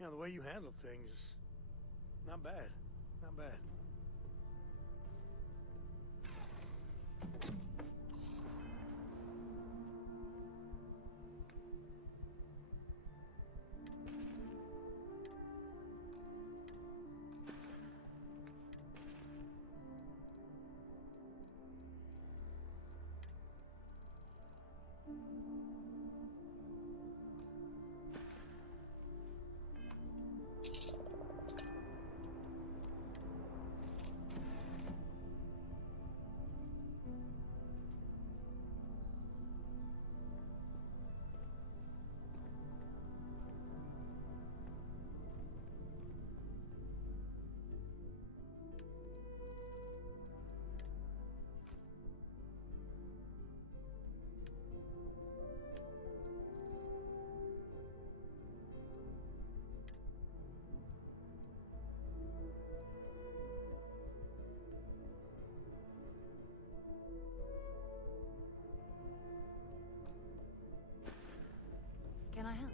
You know, the way you handle things, not bad. Not bad. Can I help?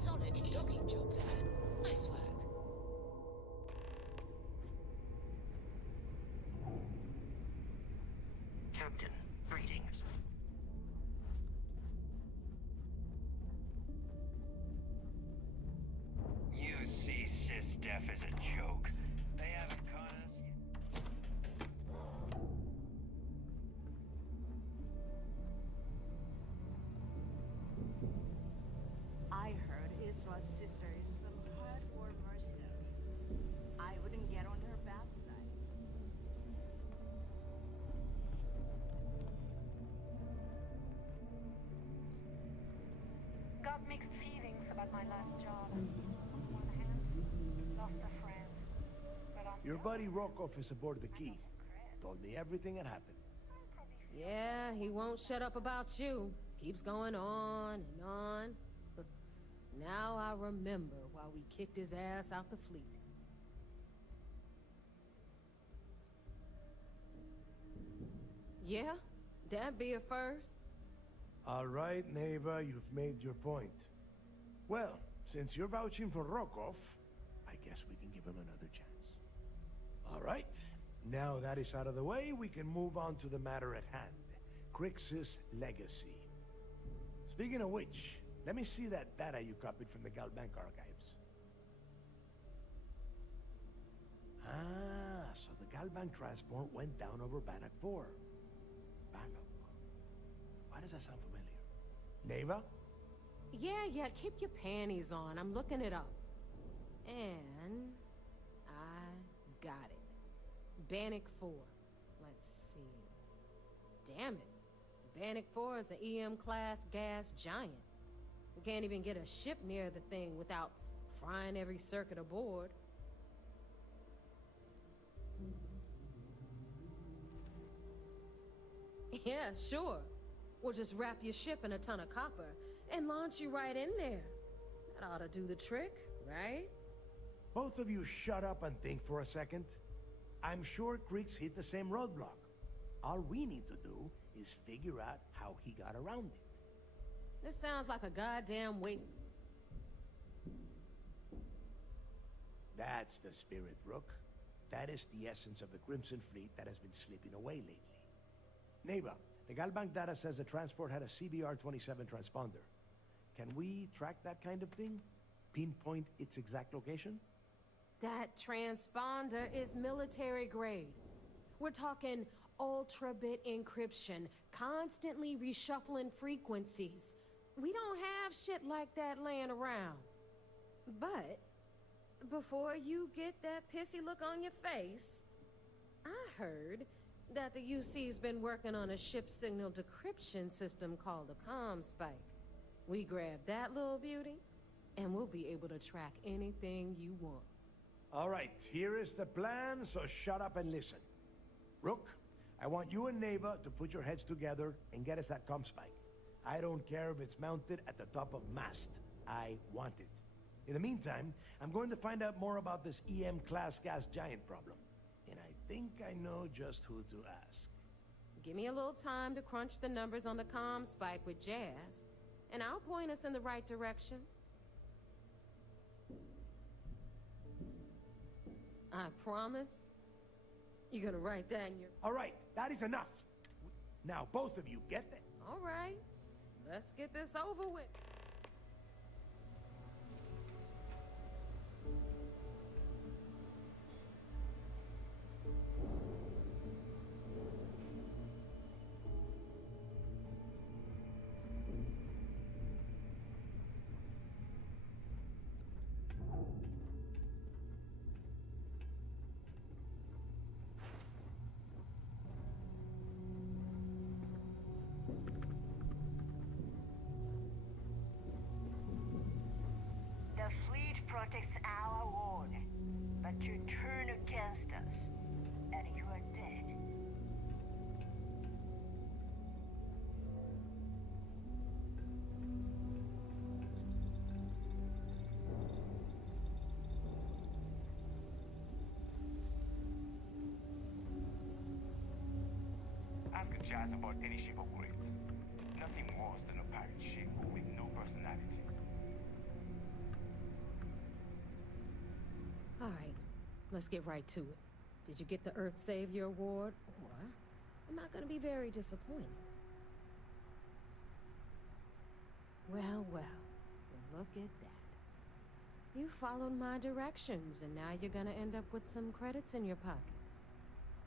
Solid docking job there. Nice work. Captain, greetings. You see SysDef as a joke. They haven't caught us yet. I heard Iswa's sister is some hardcore mercenary. I wouldn't get on her bad side. Got mixed feelings about my last job. On one hand, lost a friend. But on Your the buddy other, Rokov is aboard the I Key. got some credit. Told me everything that happened. I probably feel Yeah, he won't shut up about you. Keeps going on and on. Now I remember why we kicked his ass out the fleet. Yeah, that'd be a first. All right, neighbor, you've made your point. Well, since you're vouching for Rokov, I guess we can give him another chance. All right, now that is out of the way, we can move on to the matter at hand. Crix's legacy. Speaking of which, let me see that data you copied from the Galbank archives. Ah, so the Galbank transport went down over Bannock 4. Bannock. Why does that sound familiar? Neva? Yeah, keep your panties on. I'm looking it up. And I got it. Bannock 4. Let's see. Damn it. Bannock 4 is an EM-class gas giant. We can't even get a ship near the thing without frying every circuit aboard. Yeah, sure. We'll just wrap your ship in a ton of copper and launch you right in there. That ought to do the trick, right? Both of you shut up and think for a second. I'm sure Creeks hit the same roadblock. All we need to do is figure out how he got around it. This sounds like a goddamn waste. That's the spirit, Rook. That is the essence of the Crimson Fleet that has been slipping away lately. Neighbor, the Galbank data says the transport had a CBR-27 transponder. Can we track that kind of thing? Pinpoint its exact location? That transponder is military grade. We're talking ultra-bit encryption, constantly reshuffling frequencies. We don't have shit like that laying around. But before you get that pissy look on your face, I heard that the UC's been working on a ship signal decryption system called the ComSpike. We grab that little beauty, and we'll be able to track anything you want. All right, here is the plan, so shut up and listen. Rook, I want you and Neva to put your heads together and get us that ComSpike. I don't care if it's mounted at the top of mast. I want it. In the meantime, I'm going to find out more about this EM-class gas giant problem. And I think I know just who to ask. Give me a little time to crunch the numbers on the ComSpike with Jazz, and I'll point us in the right direction. I promise. You're gonna write that in your... All right, that is enough. Now, both of you, get that. All right, let's get this over with. The fleet protects our ward, but you turn against us, and you are dead. Ask Jazz about any ship upgrades. Nothing worse than a pirate ship with no personality. All right, let's get right to it. Did you get the Earth Savior Award, or am I gonna be very disappointed? Well, look at that. You followed my directions, and now you're gonna end up with some credits in your pocket.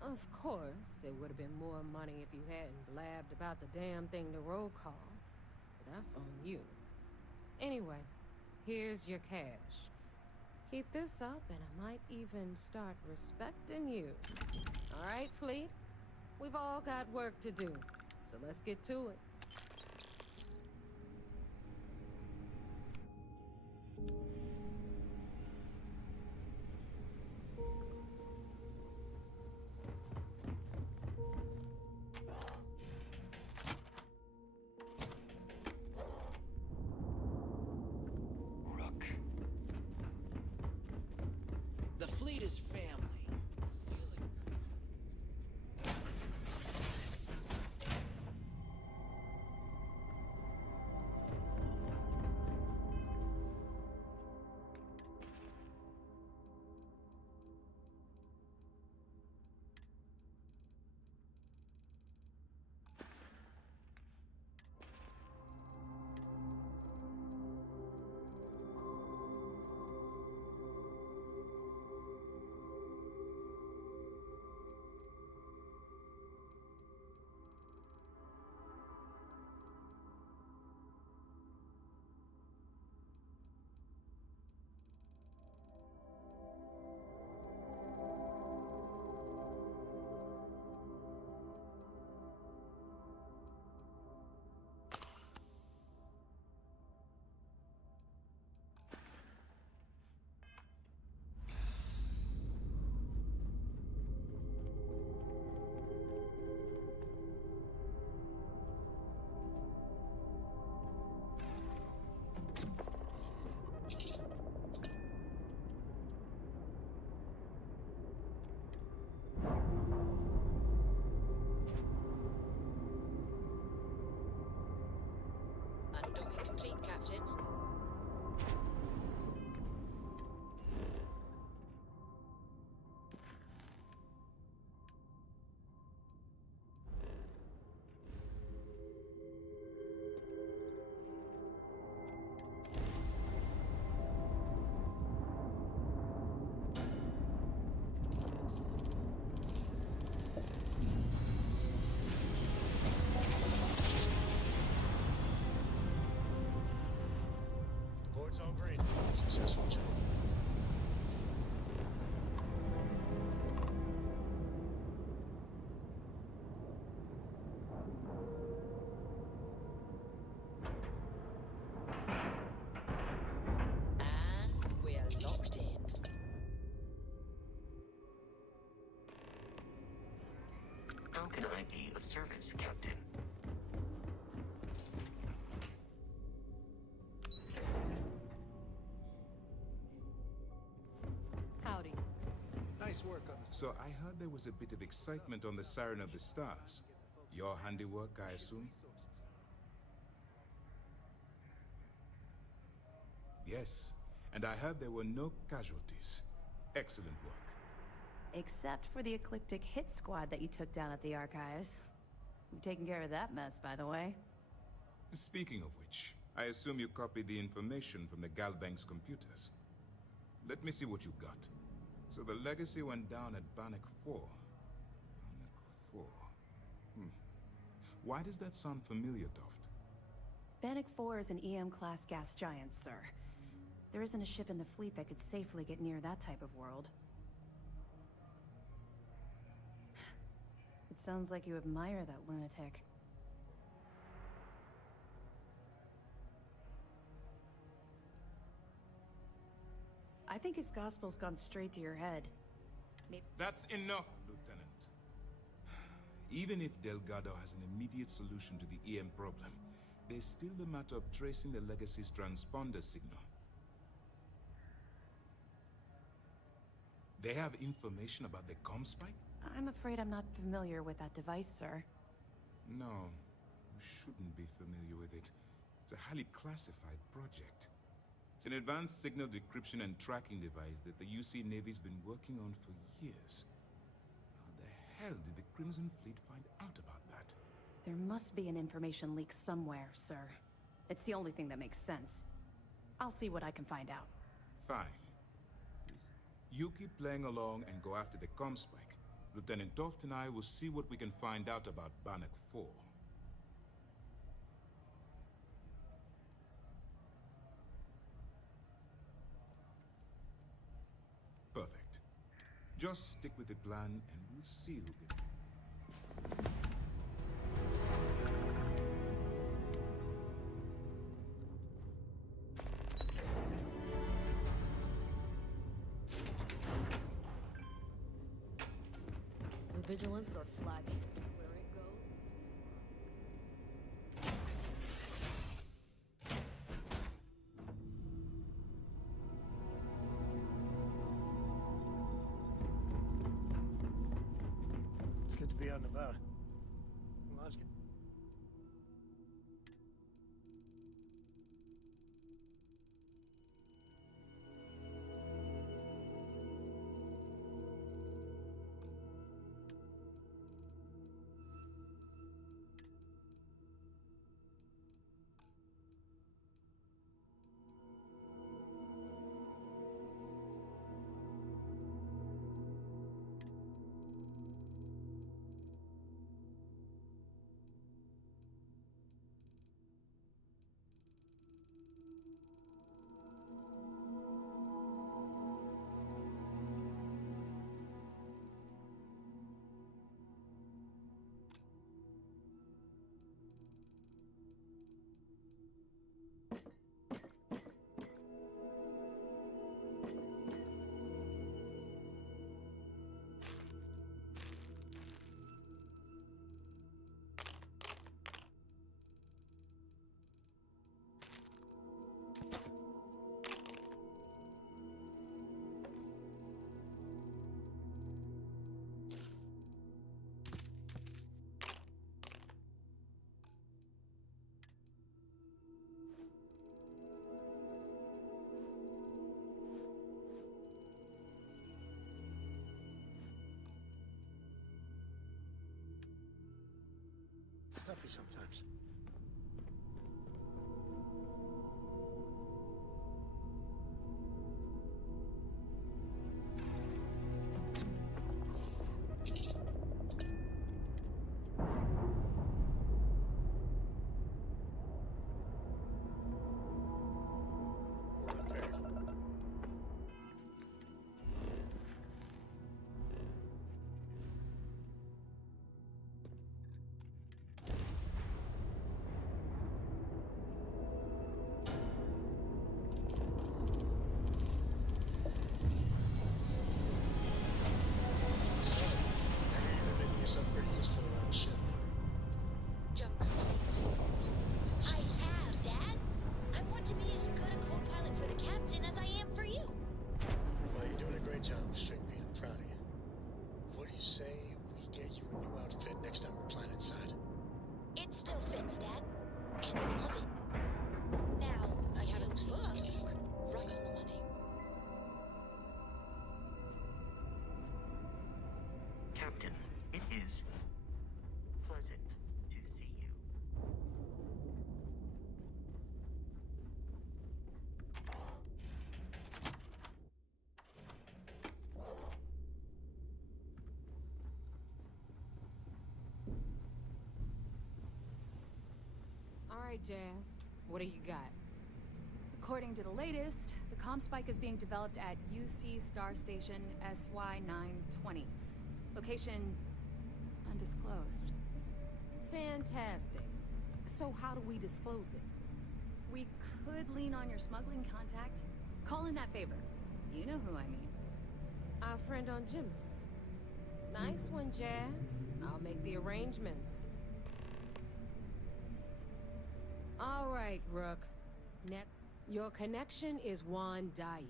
Of course, it would have been more money if you hadn't blabbed about the damn thing to roll call. But that's on you. Anyway, here's your cash. Keep this up, and I might even start respecting you. All right, Fleet? We've all got work to do, so let's get to it. Rook. The fleet is family. Undocking complete, Captain. Reports all green. Successful job. can I be of service, Captain? Howdy. Nice work on this. So I heard there was a bit of excitement on the Siren of the Stars. Your handiwork, I assume? Yes, and I heard there were no casualties. Excellent work. Except for the eclectic hit squad that you took down at the archives. You've taken care of that mess, by the way. Speaking of which, I assume you copied the information from the Galbank's computers. Let me see what you got. So the legacy went down at Bannock 4. Bannock 4. Why does that sound familiar, Toft? Bannock 4 is an EM-class gas giant, sir. There isn't a ship in the fleet that could safely get near that type of world. It sounds like you admire that lunatic. I think his gospel's gone straight to your head. That's enough, Lieutenant. Even if Delgado has an immediate solution to the EM problem, there's still the matter of tracing the Legacy's transponder signal. They have information about the comm spike? I'm afraid I'm not familiar with that device, sir. No, you shouldn't be familiar with it. It's a highly classified project. It's an advanced signal decryption and tracking device that the UC Navy's been working on for years. How the hell did the Crimson Fleet find out about that? There must be an information leak somewhere, sir. It's the only thing that makes sense. I'll see what I can find out. Fine. You keep playing along and go after the comm spike. Lieutenant Toft and I will see what we can find out about Bannock 4. Perfect. Just stick with the plan and we'll see who gets... The vigilance or flagship. Where it goes. It's good to be out and about. Well, let's get... Stuffy sometimes. love it. Now, I have a clue. Right on the money. Captain, it is pleasant to see you. All right, Jazz. What do you got? According to the latest, the comm spike is being developed at UC Star Station SY-920. Location undisclosed. Fantastic. So how do we disclose it? We could lean on your smuggling contact. Call in that favor. You know who I mean. Our friend on Jim's. Nice one, Jazz. I'll make the arrangements. All right, Rook. Your connection is Juan Dayu.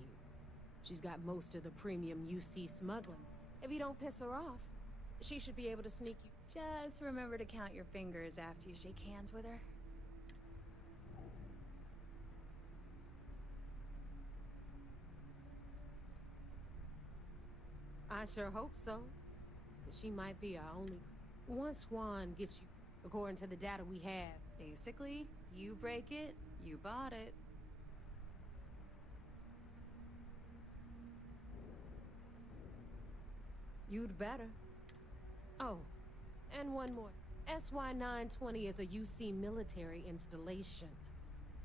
She's got most of the premium UC smuggling. If you don't piss her off, she should be able to sneak you. Just remember to count your fingers after you shake hands with her. I sure hope so. 'Cause she might be our only... Once Juan gets you, according to the data we have... Basically, you break it, you bought it. You'd better. Oh, and one more. SY-920 is a UC military installation.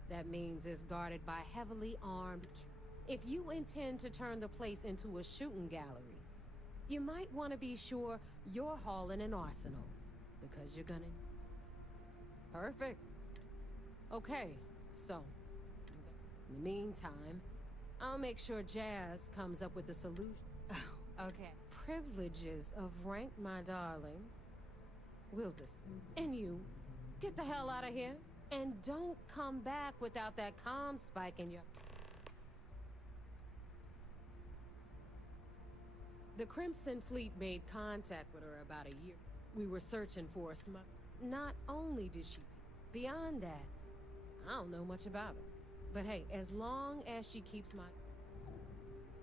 That means it's guarded by heavily armed... If you intend to turn the place into a shooting gallery, you might want to be sure you're hauling an arsenal. Because you're gonna... Perfect. Okay, so... In the meantime, I'll make sure Jazz comes up with the solution. Oh, okay. Privileges of rank, my darling. Wildis, and you, get the hell out of here. And don't come back without that comm spike in your... The Crimson Fleet made contact with her about a year. We were searching for a smuggler. Not only did she... Beyond that, I don't know much about her. But hey, as long as she keeps my...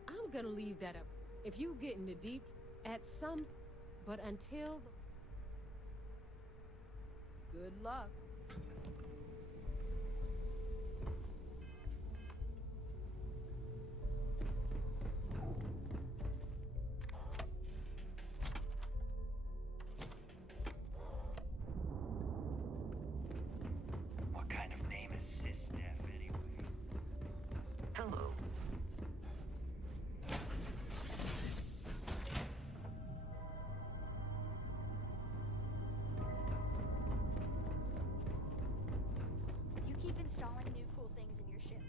I'm gonna leave that up. If you get into deep... At some... But until... Good luck. What kind of name is SysDef anyway? Hello. You keep installing new cool things in your ship.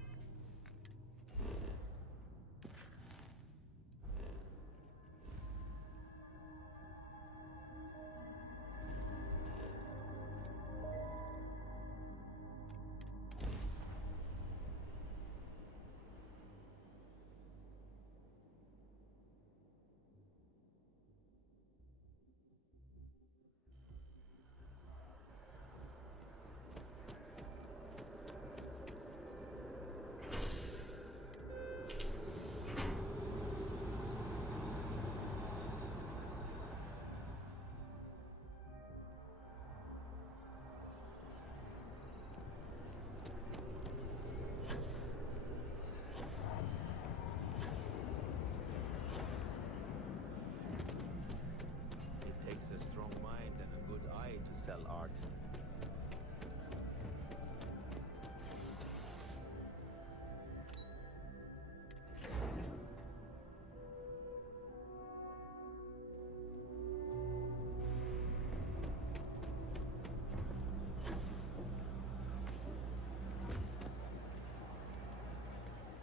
It takes a strong mind and a good eye to sell art.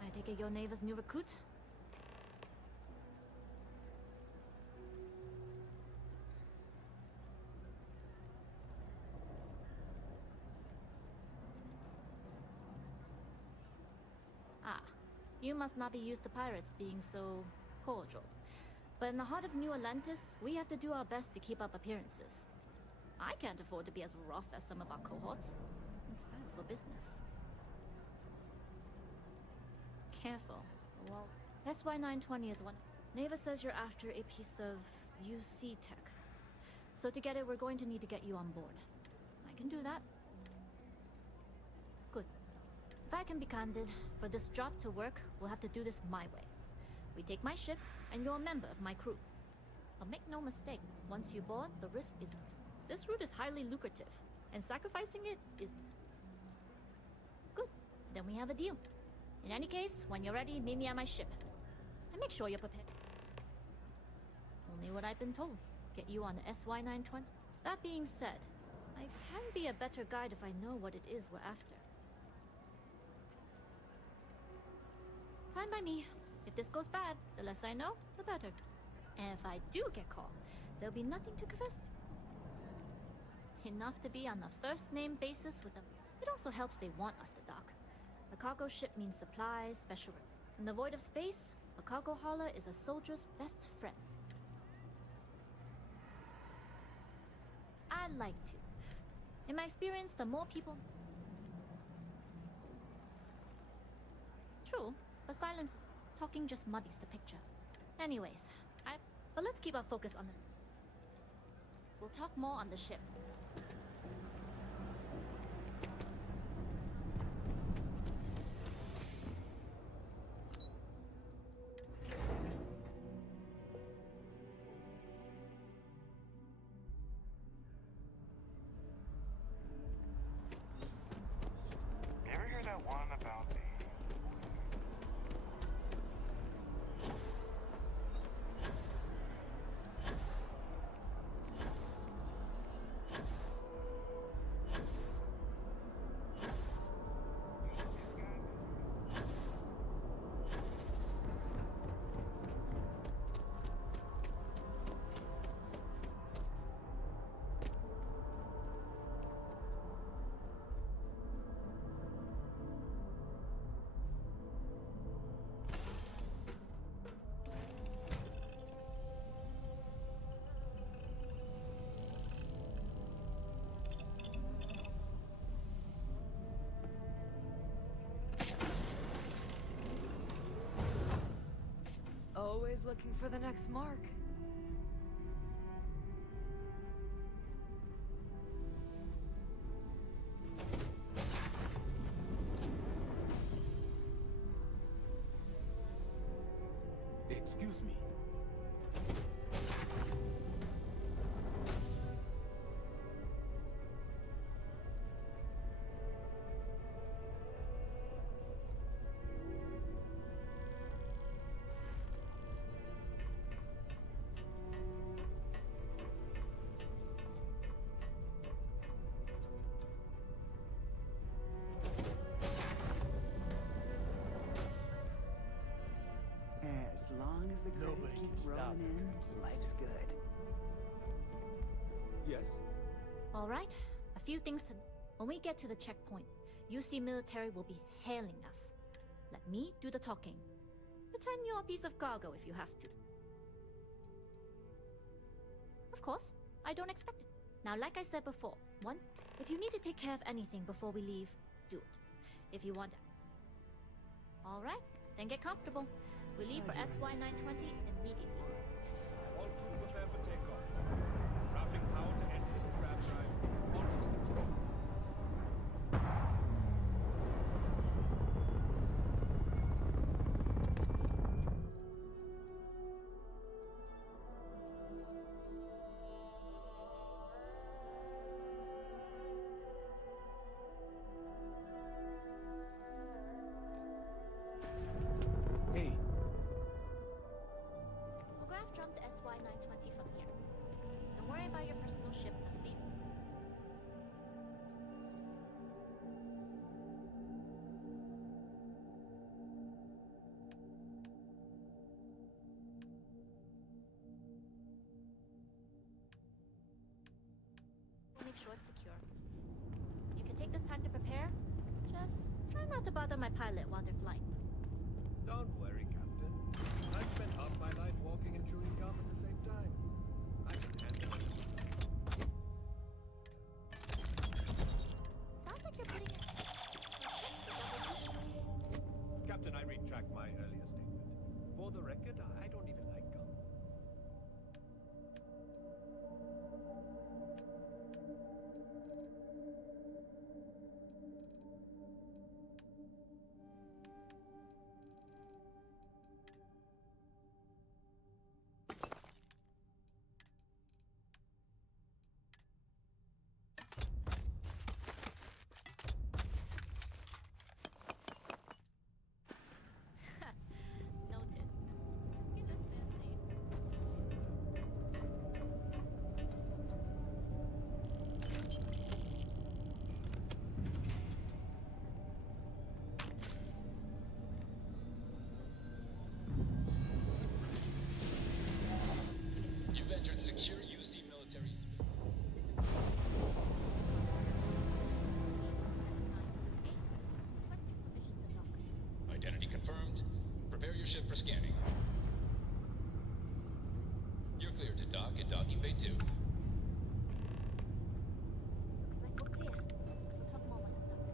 I take it your neighbor's new recruit? Ah, you must not be used to pirates being so cordial. But in the heart of New Atlantis, we have to do our best to keep up appearances. I can't afford to be as rough as some of our cohorts. transparent for business. Careful. Well, SY920 is one. Neva says you're after a piece of UC tech. So to get it, we're going to need to get you on board. I can do that. Good. If I can be candid, for this job to work, we'll have to do this my way. We take my ship, and you're a member of my crew. But make no mistake, once you board, the risk is... This route is highly lucrative, and sacrificing it is... Good. Then we have a deal. In any case, when you're ready, meet me at my ship. And make sure you're prepared. Only what I've been told. Get you on the SY920. That being said, I can be a better guide if I know what it is we're after. Fine by me. If this goes bad, the less I know, the better. And if I do get caught, there'll be nothing to confess to. Enough to be on the first-name basis with them. It also helps they want us to dock. A cargo ship means supplies, special... In the void of space, a cargo hauler is a soldier's best friend. I'd like to. In my experience, the more people... True, but silence... Talking just muddies the picture. Anyways, but let's keep our focus on the... We'll talk more on the ship. You ever hear that one about the... Always looking for the next mark. Excuse me. As long as the credits Nobody keep can stop rolling in, life's good. Yes? Alright, a few things to... When we get to the checkpoint, UC military will be hailing us. Let me do the talking. Pretend you're a piece of cargo if you have to. Of course, I don't expect it. Now, like I said before, if you need to take care of anything before we leave, do it. If you want... Alright, then get comfortable. We leave for SY920 immediately. All crew prepare for takeoff. Routing power to engine, grab drive. All systems go. Hey, We'll graph jump to SY920 from here. Don't worry about your personal ship, the fleet. We'll make sure it's secure. You can take this time to prepare. Just try not to bother my pilot while they're flying. Don't worry, Captain. I spent half my life walking and chewing gum at the same time. I can handle it. Sounds like you're putting in ship for scanning. You're clear to dock at docking bay 2. Looks like we're clear. We'll talk more once I'm done.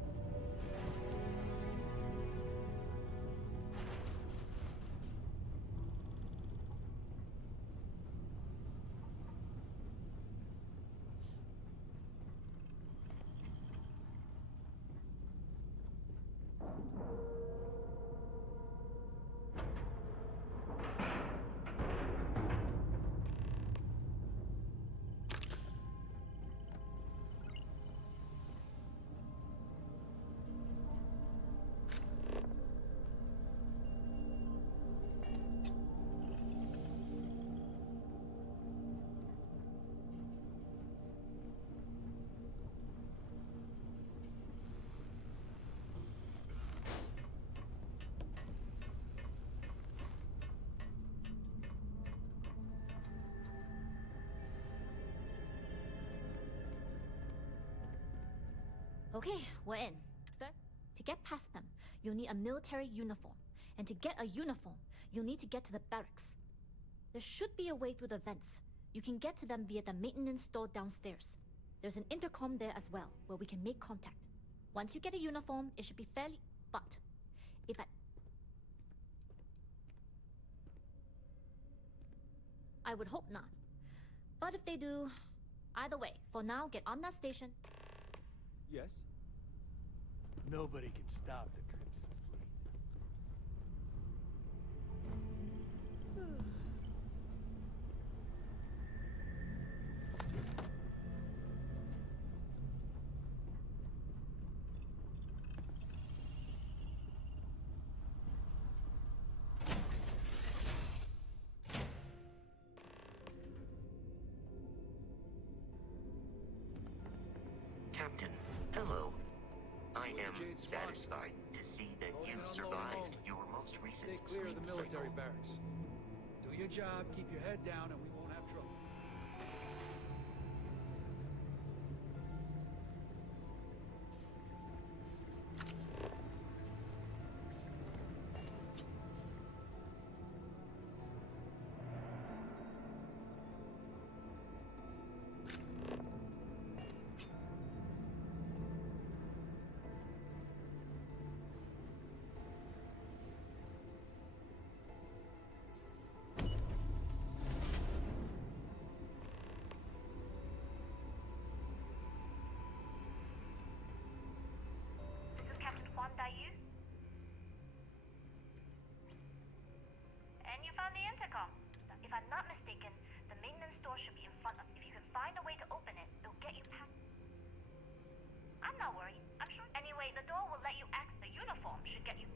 Okay, we're in. To get past them, you'll need a military uniform. And to get a uniform, you'll need to get to the barracks. There should be a way through the vents. You can get to them via the maintenance store downstairs. There's an intercom there as well, where we can make contact. Once you get a uniform, it should be fairly... But, if I would hope not. But if they do... Either way, for now, get on that station. Yes? Nobody can stop the Crimson Fleet. Captain, hello. I am satisfied to see that you survived your most recent Stay clear of sleep the military cycle. barracks. Do your job, keep your head down, and we won't have trouble. This is Captain Juan Dayu. And you found the intercom. If I'm not mistaken, the maintenance door should be in front of. If you can find a way to open it, it'll get you past. I'm not worried. I'm sure. Anyway, the door will let you access. The uniform should get you.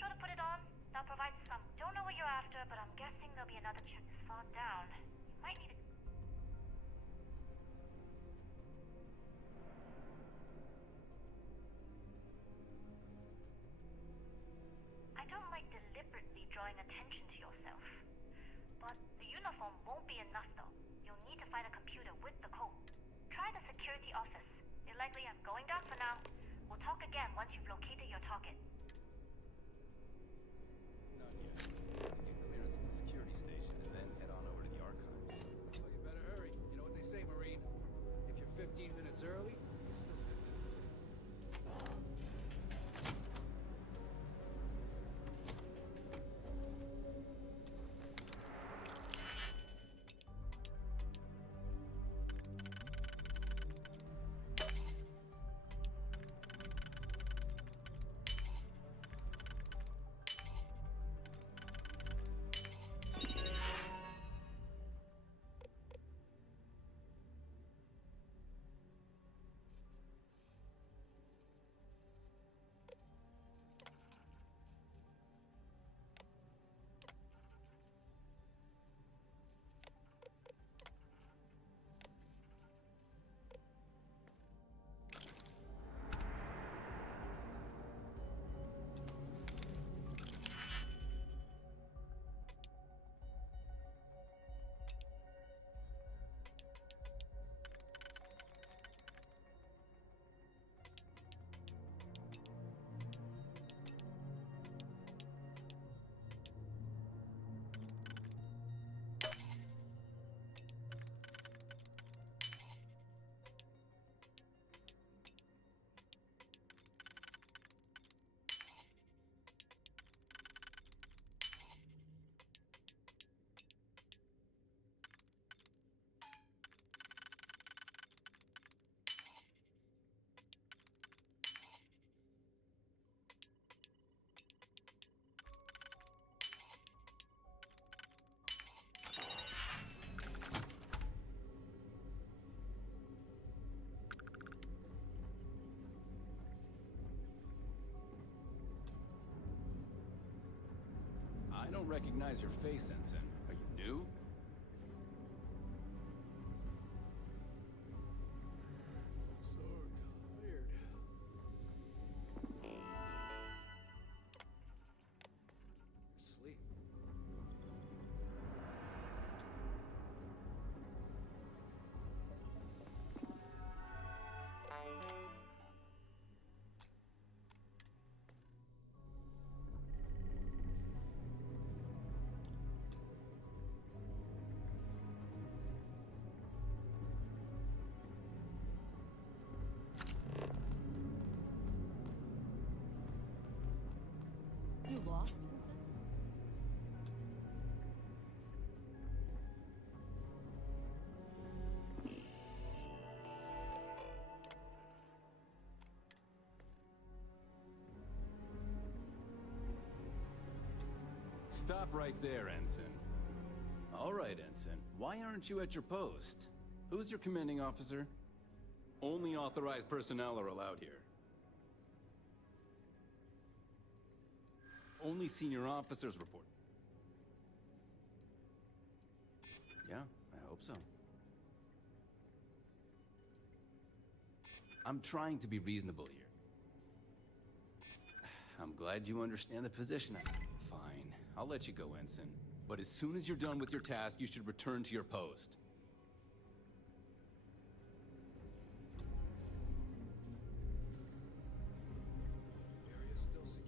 sure to put it on. That'll provide some. Don't know what you're after, but I'm guessing there'll be another check this far down. You might need a... I don't like deliberately drawing attention to yourself. But the uniform won't be enough though. You'll need to find a computer with the code. Try the security office. They likely have going dark for now. We'll talk again once you've located your target. Not yet. Get clearance at the security station and then head on over to the archives. Well, you better hurry. You know what they say, Marine. If you're 15 minutes early, you're still 10 minutes late. I don't recognize your face, Ensign. Are you new? So tired. Sleep. You lost, Vincent? Stop right there, Ensign. All right, Ensign. Why aren't you at your post? Who's your commanding officer? Only authorized personnel are allowed here. Only senior officers report. Yeah, I hope so. I'm trying to be reasonable here. I'm glad you understand the position. Fine, I'll let you go, Ensign. But as soon as you're done with your task, you should return to your post. Area's still secure.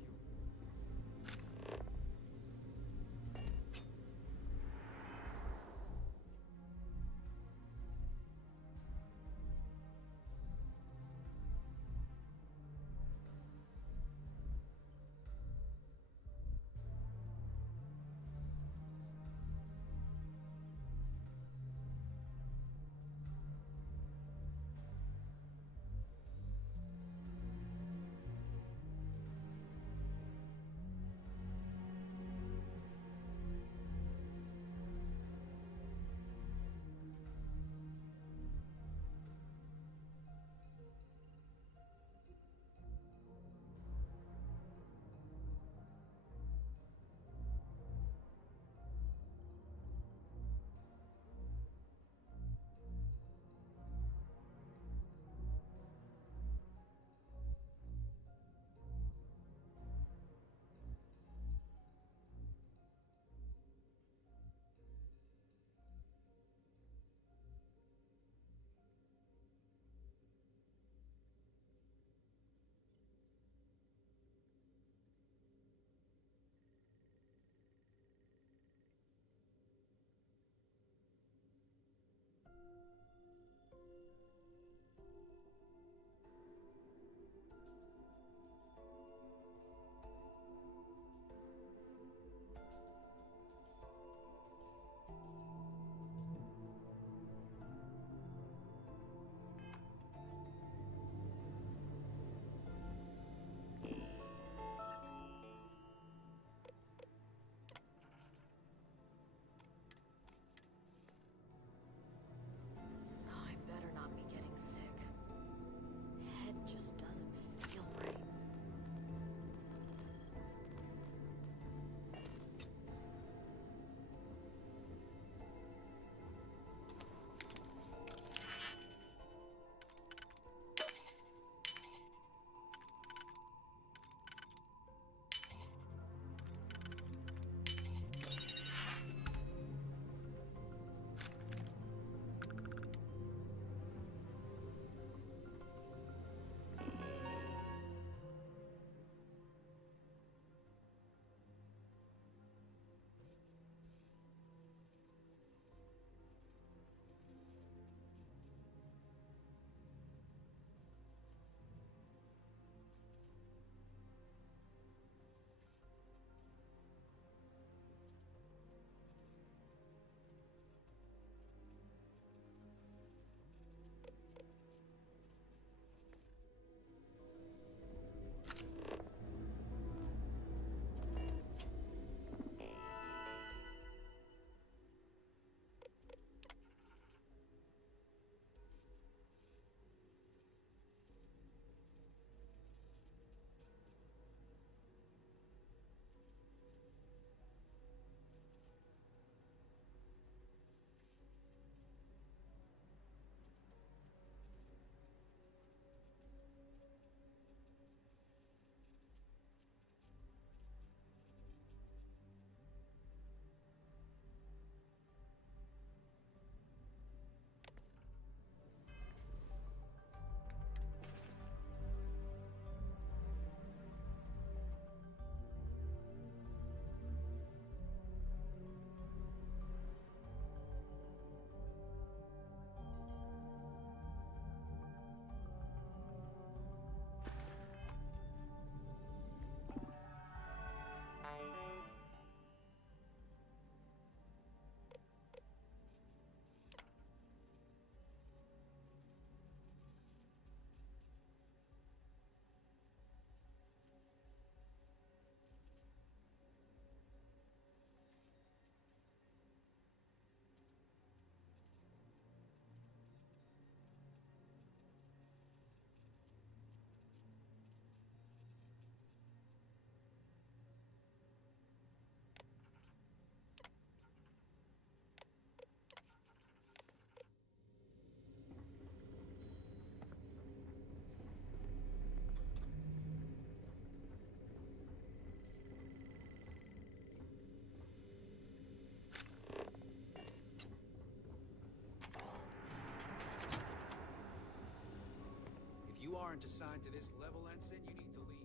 aren't assigned to this level, Ensign, you need to leave.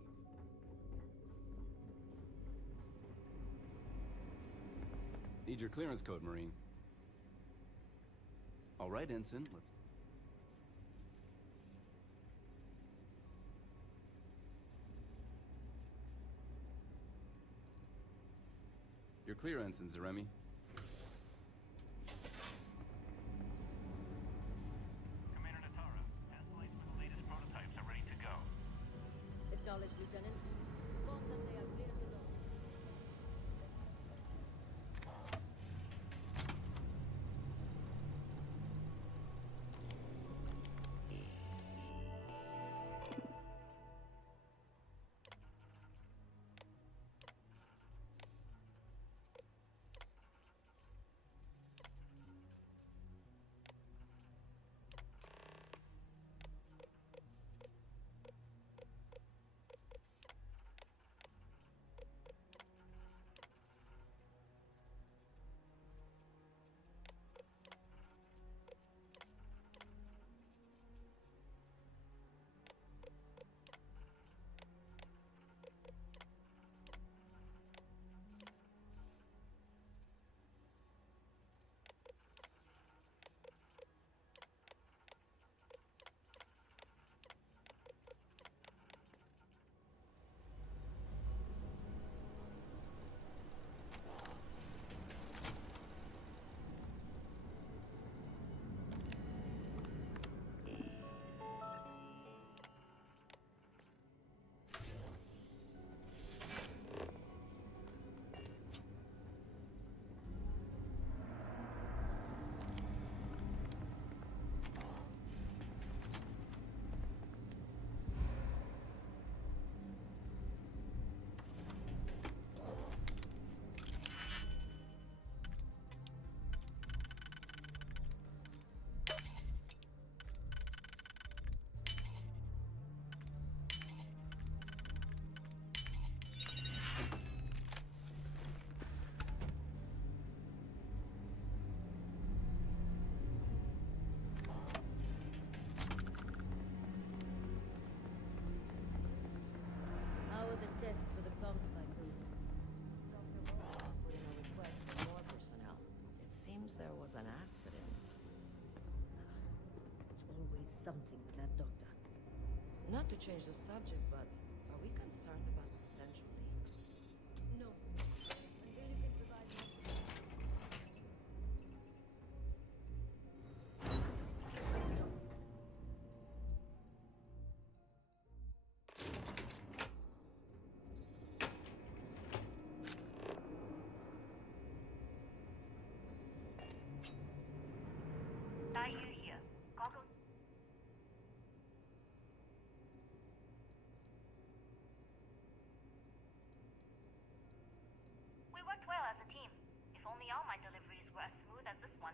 Need your clearance code, Marine. All right, Ensign, let's... You're clear, Ensign Zaremi. Commander Natara, installations for the latest prototypes are ready to go. Acknowledged, Lieutenant. Inform them they are clear to go. How are the tests for the comms pipe moving? Dr. Rojas put in a request for more personnel. It seems there was an accident. It's always something with that doctor. Not to change the subject, but are we concerned about potential leaks? No. Until you can provide more. Dayu here. Goggles. We worked well as a team. If only all my deliveries were as smooth as this one.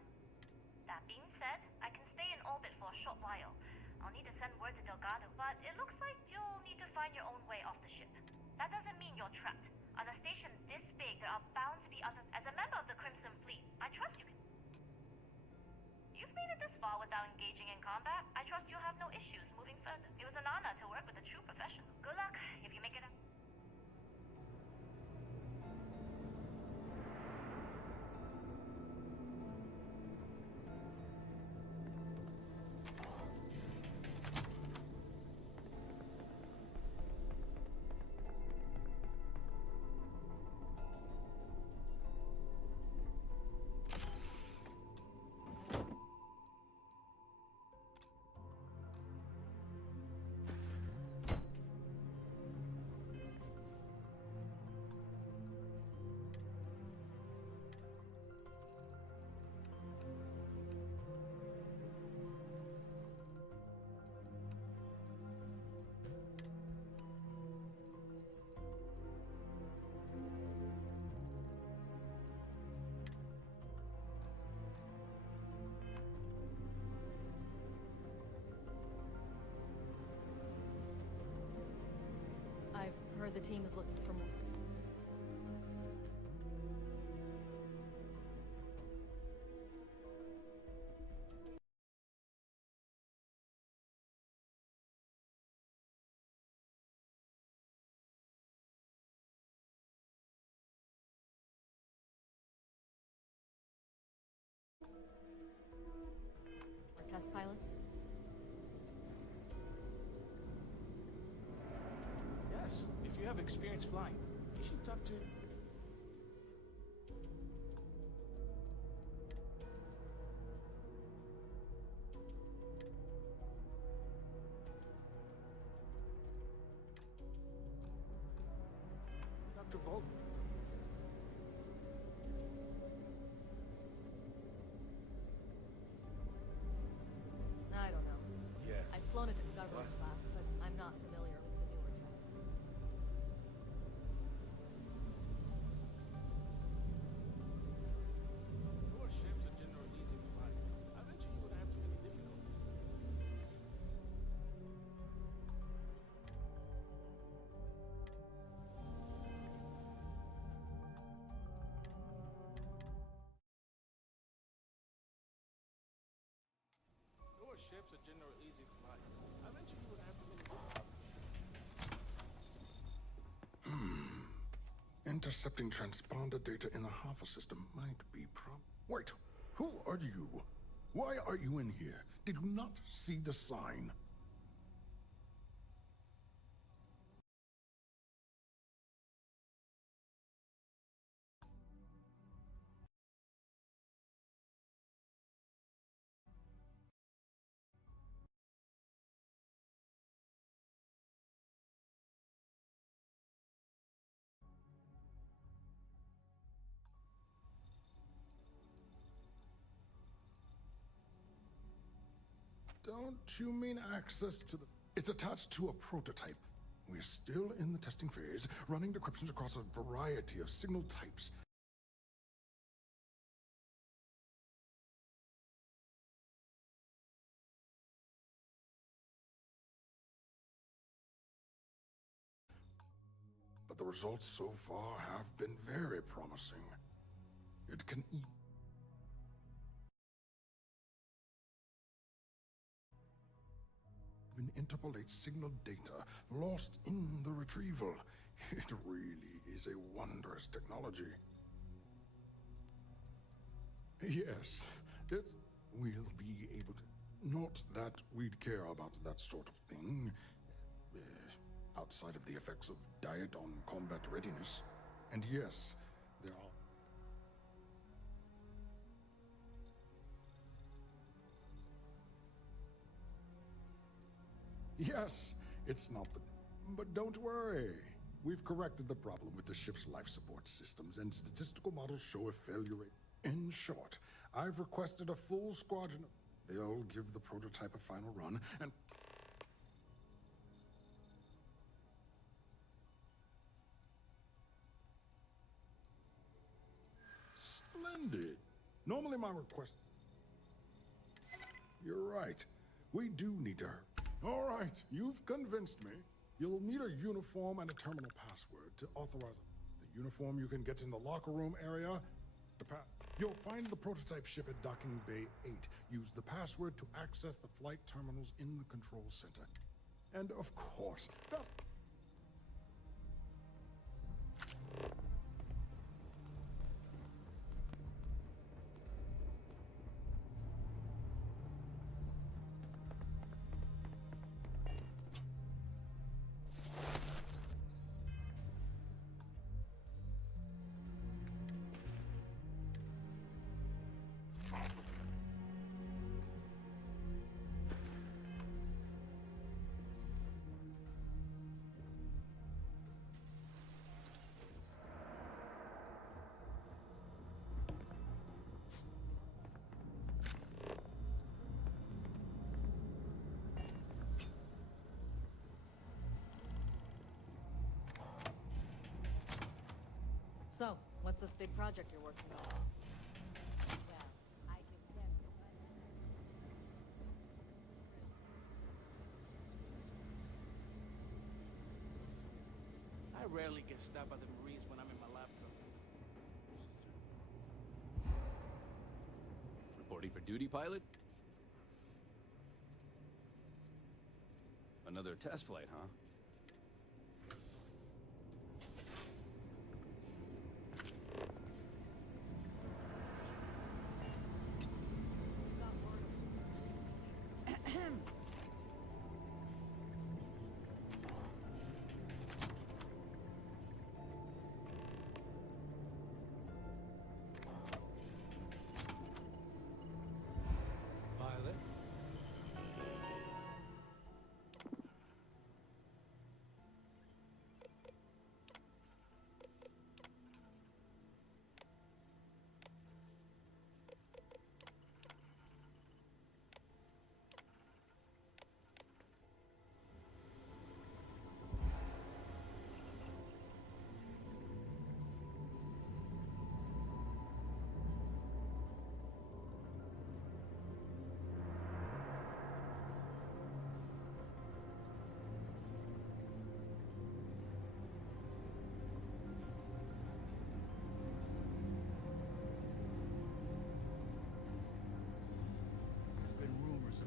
That being said, I can stay in orbit for a short while. I'll need to send word to Delgado, but it looks like you'll need to find your own way off the ship. That doesn't mean you're trapped. On a station this big, there are bound to be other... As a member of the Crimson Fleet, I trust you can... You've made it this far without engaging in combat. I trust you'll have no issues moving further. It was an honor to work with a true professional. Good luck if you make it out. I've heard the team is looking for more. We're test pilots? Yes, if you have experience flying, you should talk to... Dr. Volk. I don't know. Yes. I've flown a Discovery What? class, but I'm not familiar with the newer tech. Your ships are generally easy to fly. I bet you would have too many difficulties. Your ships are generally easy to fly. I bet you would have too many difficulties. Intercepting transponder data in the Alpha system might be Wait, who are you? Why are you in here? Did you not see the sign? Don't you mean access to the... It's attached to a prototype. We're still in the testing phase, running decryptions across a variety of signal types. But the results so far have been very promising. It can even interpolate signal data lost in the retrieval. It really is a wondrous technology. Yes, we'll be able to... Not that we'd care about that sort of thing, outside of the effects of diet on combat readiness. And yes, there are... Yes, it's not the... But don't worry. We've corrected the problem with the ship's life support systems, and statistical models show a failure rate. In short, I've requested a full squadron. They'll give the prototype a final run, and... Splendid. Normally my request... You're right. We do need to... All right, you've convinced me. You'll need a uniform and a terminal password to authorize it. The uniform you can get in the locker room area. You'll find the prototype ship at Docking Bay 8. Use the password to access the flight terminals in the control center. And of course, that's... So, what's this big project you're working on? Well, I can tell you, I rarely get stopped by the Marines when I'm in my laptop. Reporting for duty, pilot? Another test flight, huh?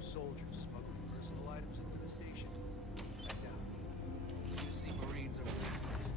soldiers smuggling personal items into the station. Head down. You see Marines are weapons.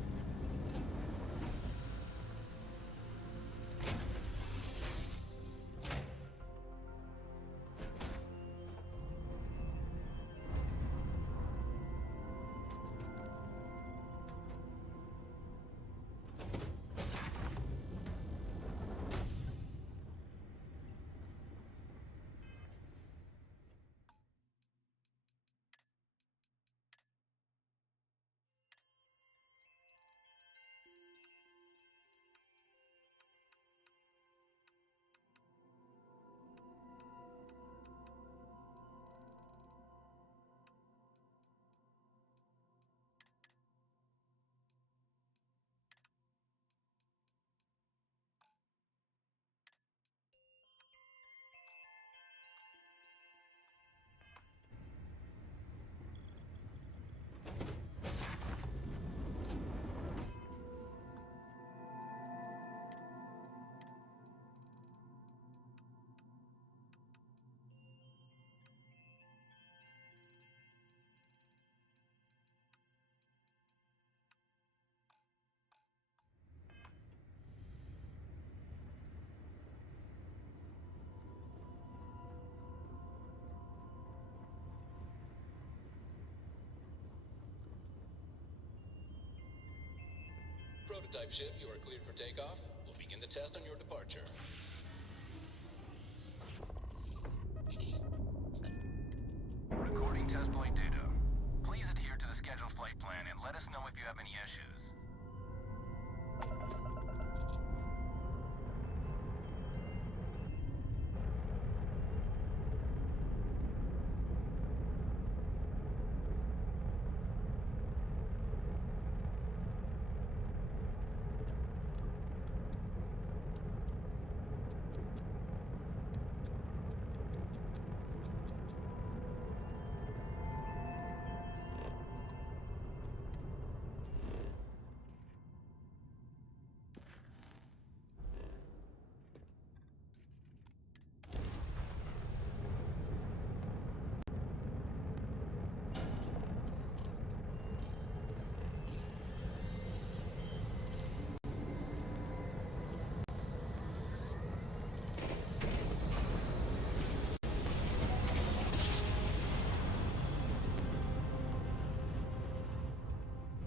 Prototype ship, you are cleared for takeoff. We'll begin the test on your departure. Recording test flight data. Please adhere to the scheduled flight plan and let us know if you have any issues.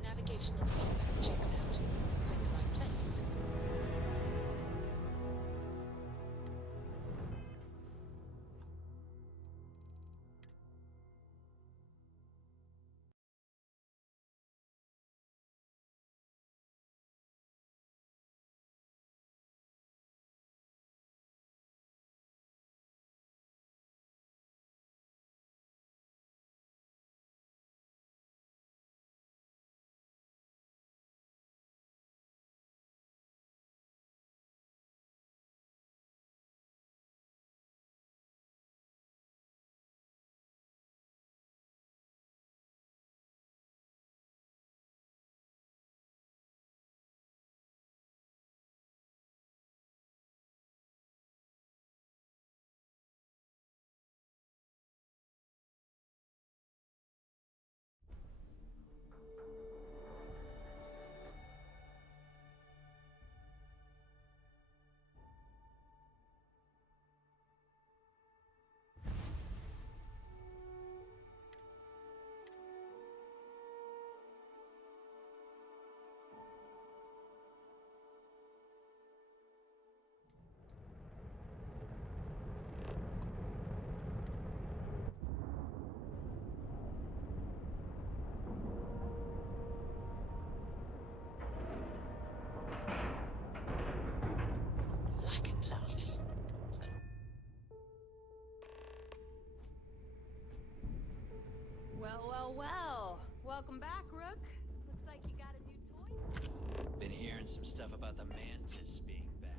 Navigational feedback checks out. We're in the right place. Well. Welcome back, Rook. Looks like you got a new toy. Been hearing some stuff about the Mantis being back.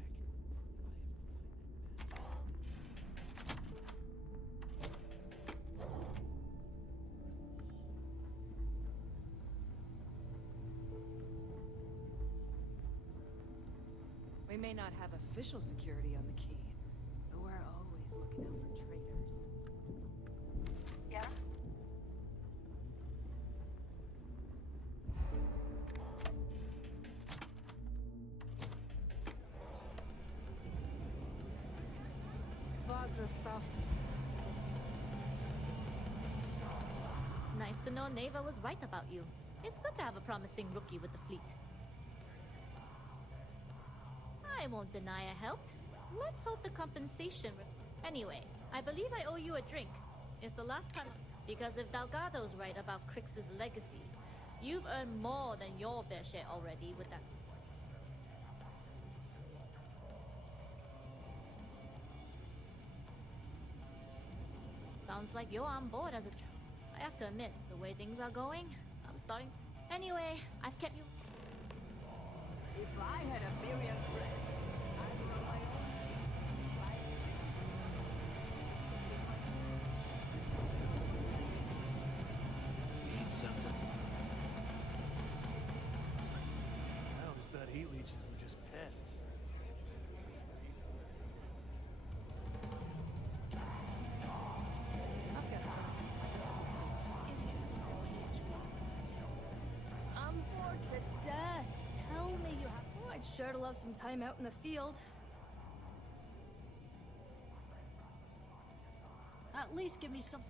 We may not have official security on the key, but we're always looking out for traitors. Dog's a soft. Nice to know Neva was right about you. It's good to have a promising rookie with the fleet. I won't deny I helped. Let's hope the compensation... Anyway, I believe I owe you a drink. It's the last time... Because if Delgado's right about Crix's legacy, you've earned more than your fair share already with that... Sounds like you're on board as a I have to admit, the way things are going, I'm starting... Anyway, I've kept you... If I had a million friends, I'd run my own Need something? I always thought heat leeches were just pests. I'm bored to death. Tell me you have... Oh, I'd sure love some time out in the field. At least give me some...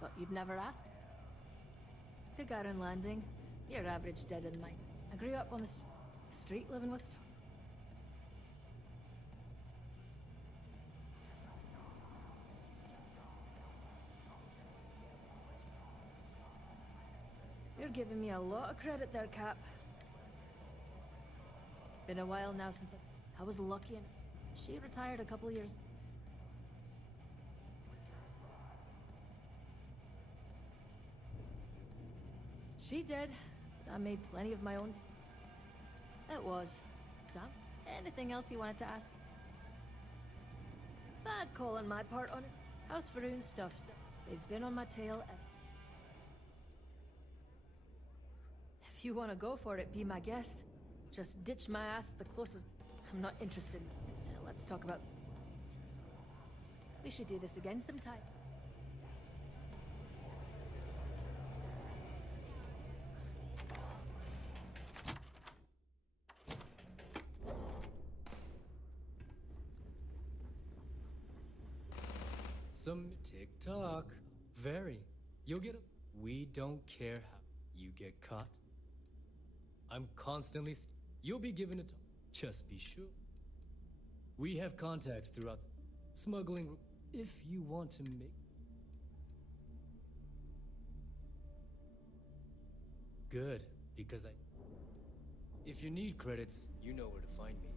Thought you'd never ask. The Garen Landing. Your average dead in mine. I grew up on the street living with... You're giving me a lot of credit there, Cap. Been a while now since I was lucky and she retired a couple years. She did, but I made plenty of my own. It was. Dumb. Anything else you wanted to ask? Bad call on my part, honest. House Faroon stuff. They've been on my tail and... If you want to go for it, be my guest. Just ditch my ass the closest... I'm not interested. Let's talk about... We should do this again sometime. Some tick-tock. Very. You'll get a... We don't care how you get caught. I'm constantly... You'll be given a... Just be sure. We have contacts throughout the smuggling... If you want to make... Good, because I... If you need credits, you know where to find me.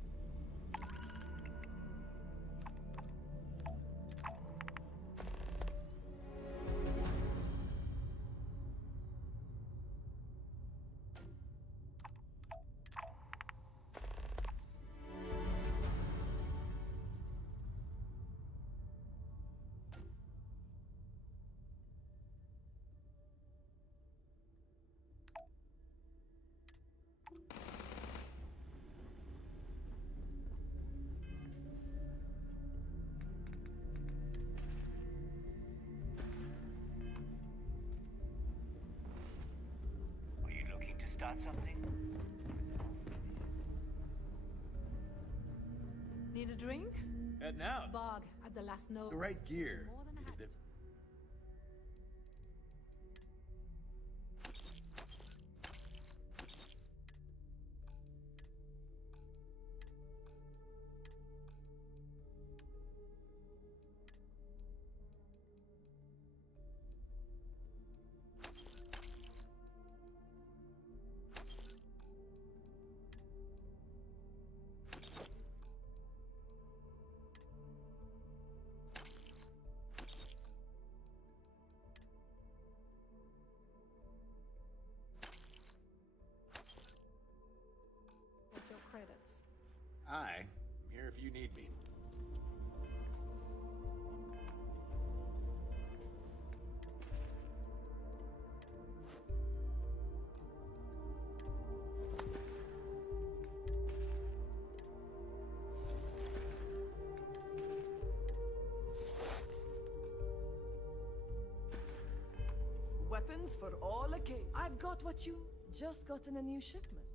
Start something? Need a drink? Heading out. Bog at the last note. The right gear. More than happy. Credits. I'm here if you need me. Weapons for all occasions. I've got what you just gotten a new shipment.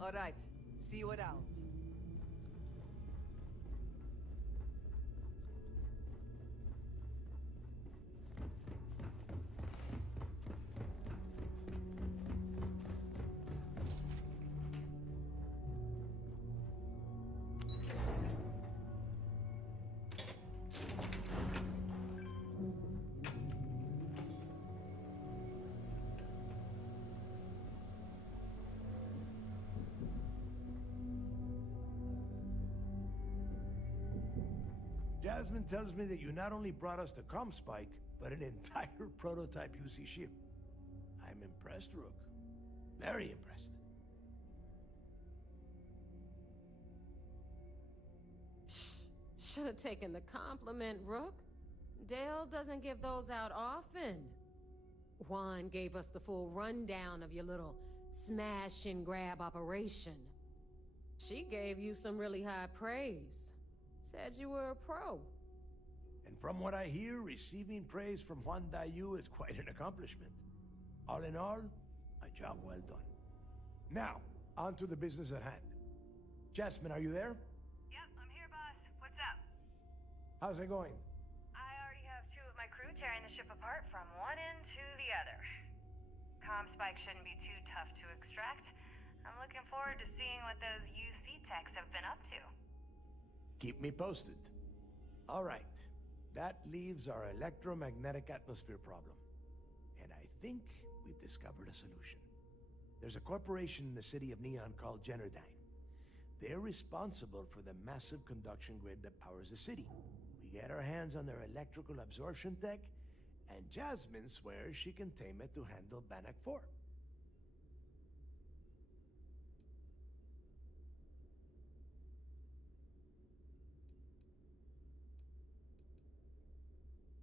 All right. See you around. Jasmine tells me that you not only brought us the Comspike, but an entire prototype UC ship. I'm impressed, Rook. Very impressed. Should have taken the compliment, Rook. Dale doesn't give those out often. Juan gave us the full rundown of your little smash and grab operation. She gave you some really high praise. Said you were a pro. And from what I hear, receiving praise from Juan Dayu is quite an accomplishment. All in all, a job well done. Now, on to the business at hand. Jasmine, are you there? Yep, I'm here, boss. What's up? How's it going? I already have 2 of my crew tearing the ship apart from one end to the other. Comspike shouldn't be too tough to extract. I'm looking forward to seeing what those UC techs have been up to. Keep me posted. All right. That leaves our electromagnetic atmosphere problem. And I think we've discovered a solution. There's a corporation in the city of Neon called Generdyne. They're responsible for the massive conduction grid that powers the city. We get our hands on their electrical absorption tech, and Jasmine swears she can tame it to handle Bannock 4.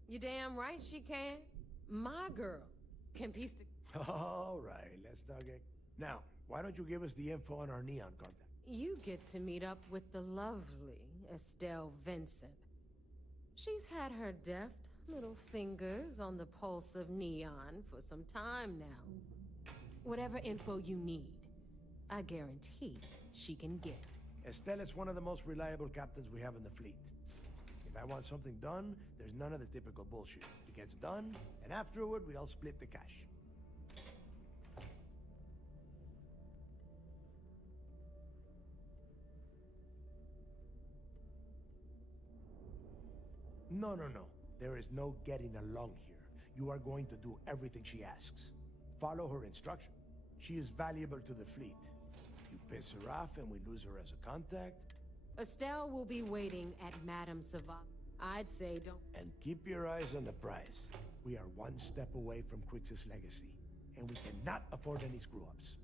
You damn right she can. My girl can piece the... All right, let's not get... Now, why don't you give us the info on our Neon contact? You get to meet up with the lovely Estelle Vincent. She's had her deft little fingers on the pulse of Neon for some time now. Whatever info you need, I guarantee she can get. Estelle is one of the most reliable captains we have in the fleet. If I want something done, there's none of the typical bullshit. It gets done, and afterward, we all split the cash. No. There is no getting along here. You are going to do everything she asks. Follow her instruction. She is valuable to the fleet. You piss her off and we lose her as a contact. Estelle will be waiting at Madame Savant. I'd say don't... And keep your eyes on the prize. We are one step away from Quix's legacy, and we cannot afford any screw-ups.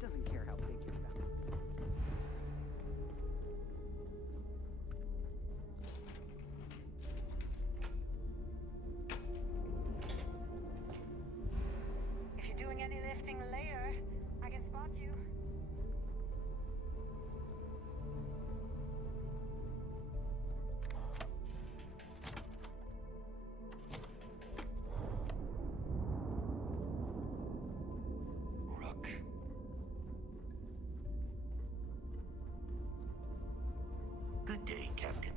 Doesn't care how big your bounty is. If you're doing any lifting later, I can spot you. Good day, Captain.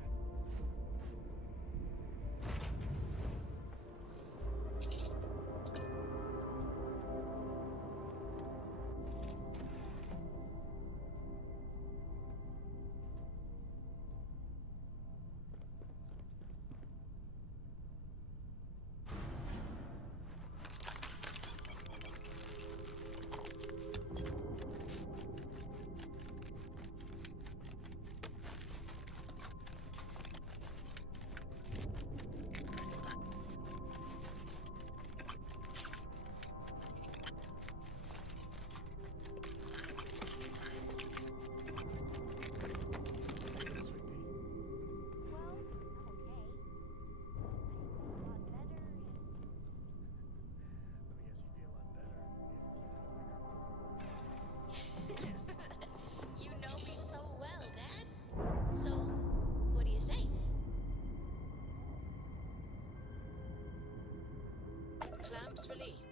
Ships released.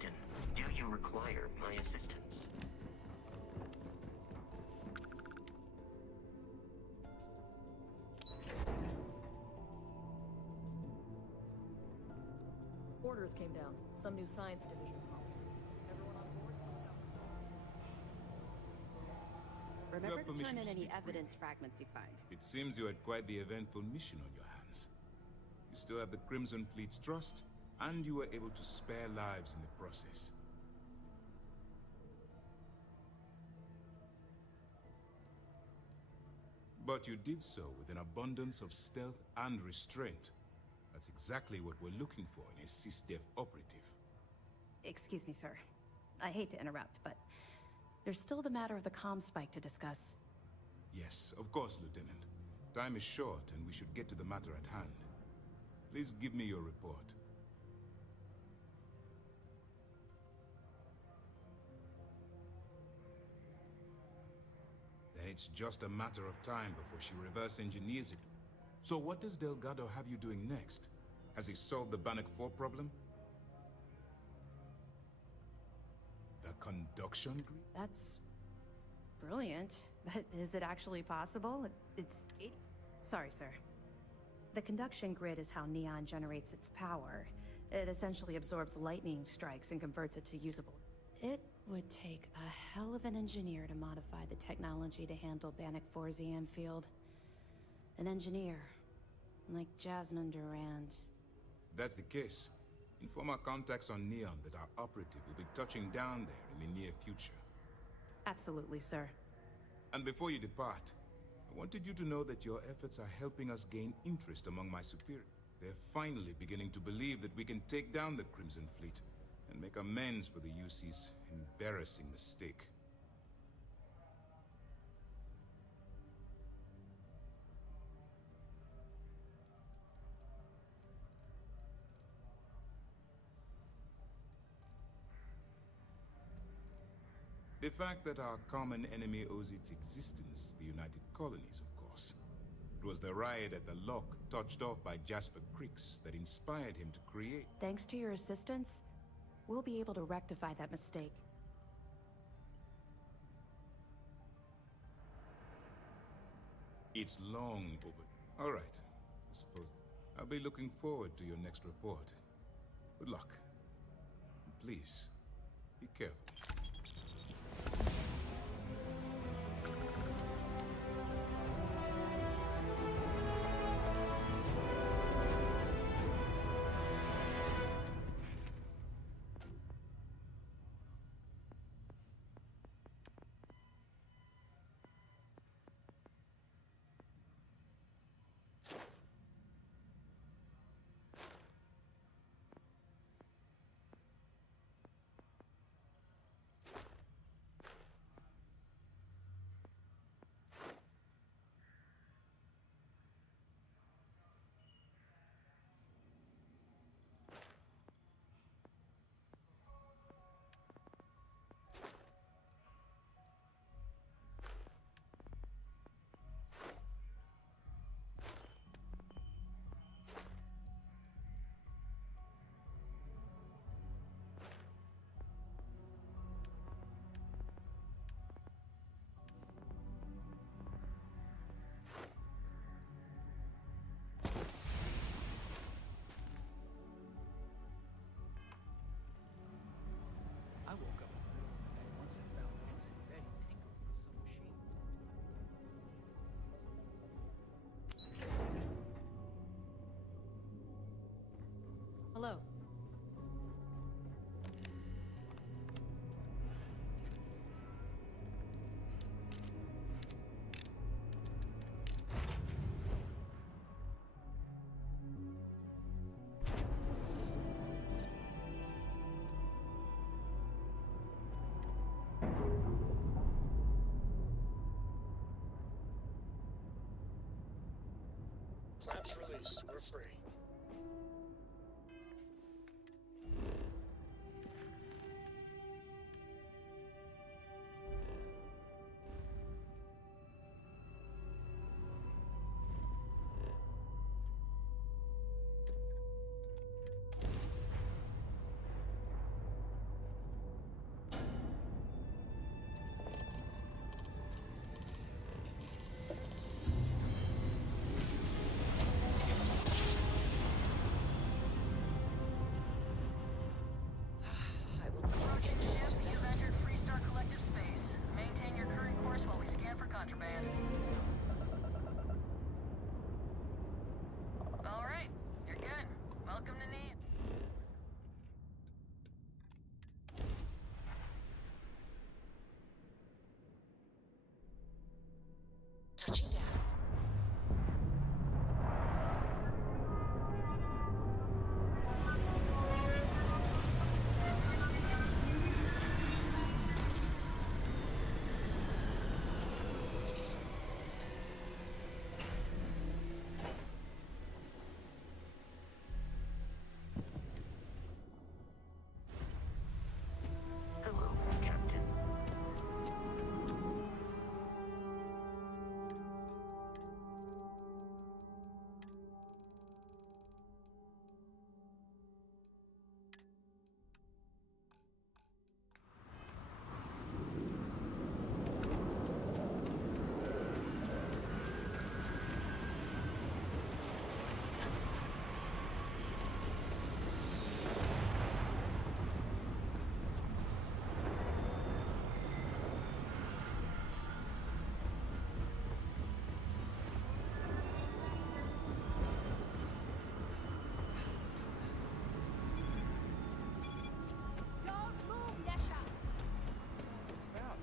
Captain. Do you require my assistance? Orders came down. Some new science division policy. Everyone on board to look out. Remember to permission turn in to any speak evidence fragments you find. It seems you had quite the eventful mission on your hands. You still have the Crimson Fleet's trust, and you were able to spare lives in the process. But you did so with an abundance of stealth and restraint. That's exactly what we're looking for in a SysDef operative. Excuse me, sir. I hate to interrupt, but there's still the matter of the comm spike to discuss. Yes, of course, Lieutenant. Time is short, and we should get to the matter at hand. Please give me your report. Then it's just a matter of time before she reverse engineers it. So what does Delgado have you doing next? Has he solved the Bannock 4 problem? The conduction grid? That's brilliant, but is it actually possible? It's... Sorry, sir. The conduction grid is how Neon generates its power. It essentially absorbs lightning strikes and converts it to usable. It would take a hell of an engineer to modify the technology to handle Bannock 4's EM field. An engineer, like Jasmine Durand. That's the case. Inform our contacts on Neon that our operative will be touching down there in the near future. Absolutely, sir. And before you depart, I wanted you to know that your efforts are helping us gain interest among my superiors. They're finally beginning to believe that we can take down the Crimson Fleet and make amends for the UC's embarrassing mistake. The fact that our common enemy owes its existence to the United Colonies, of course. It was the riot at the lock, touched off by Jasper Creeks, that inspired him to create. Thanks to your assistance, we'll be able to rectify that mistake. It's long over. All right, I suppose. I'll be looking forward to your next report. Good luck. And please, be careful. I woke up in the middle of the night once and found Ensign Betty tinkering with some machine. Hello. Clamps released. We're free. Touching down. Hello, Captain. Don't move, Nesha! What's this about?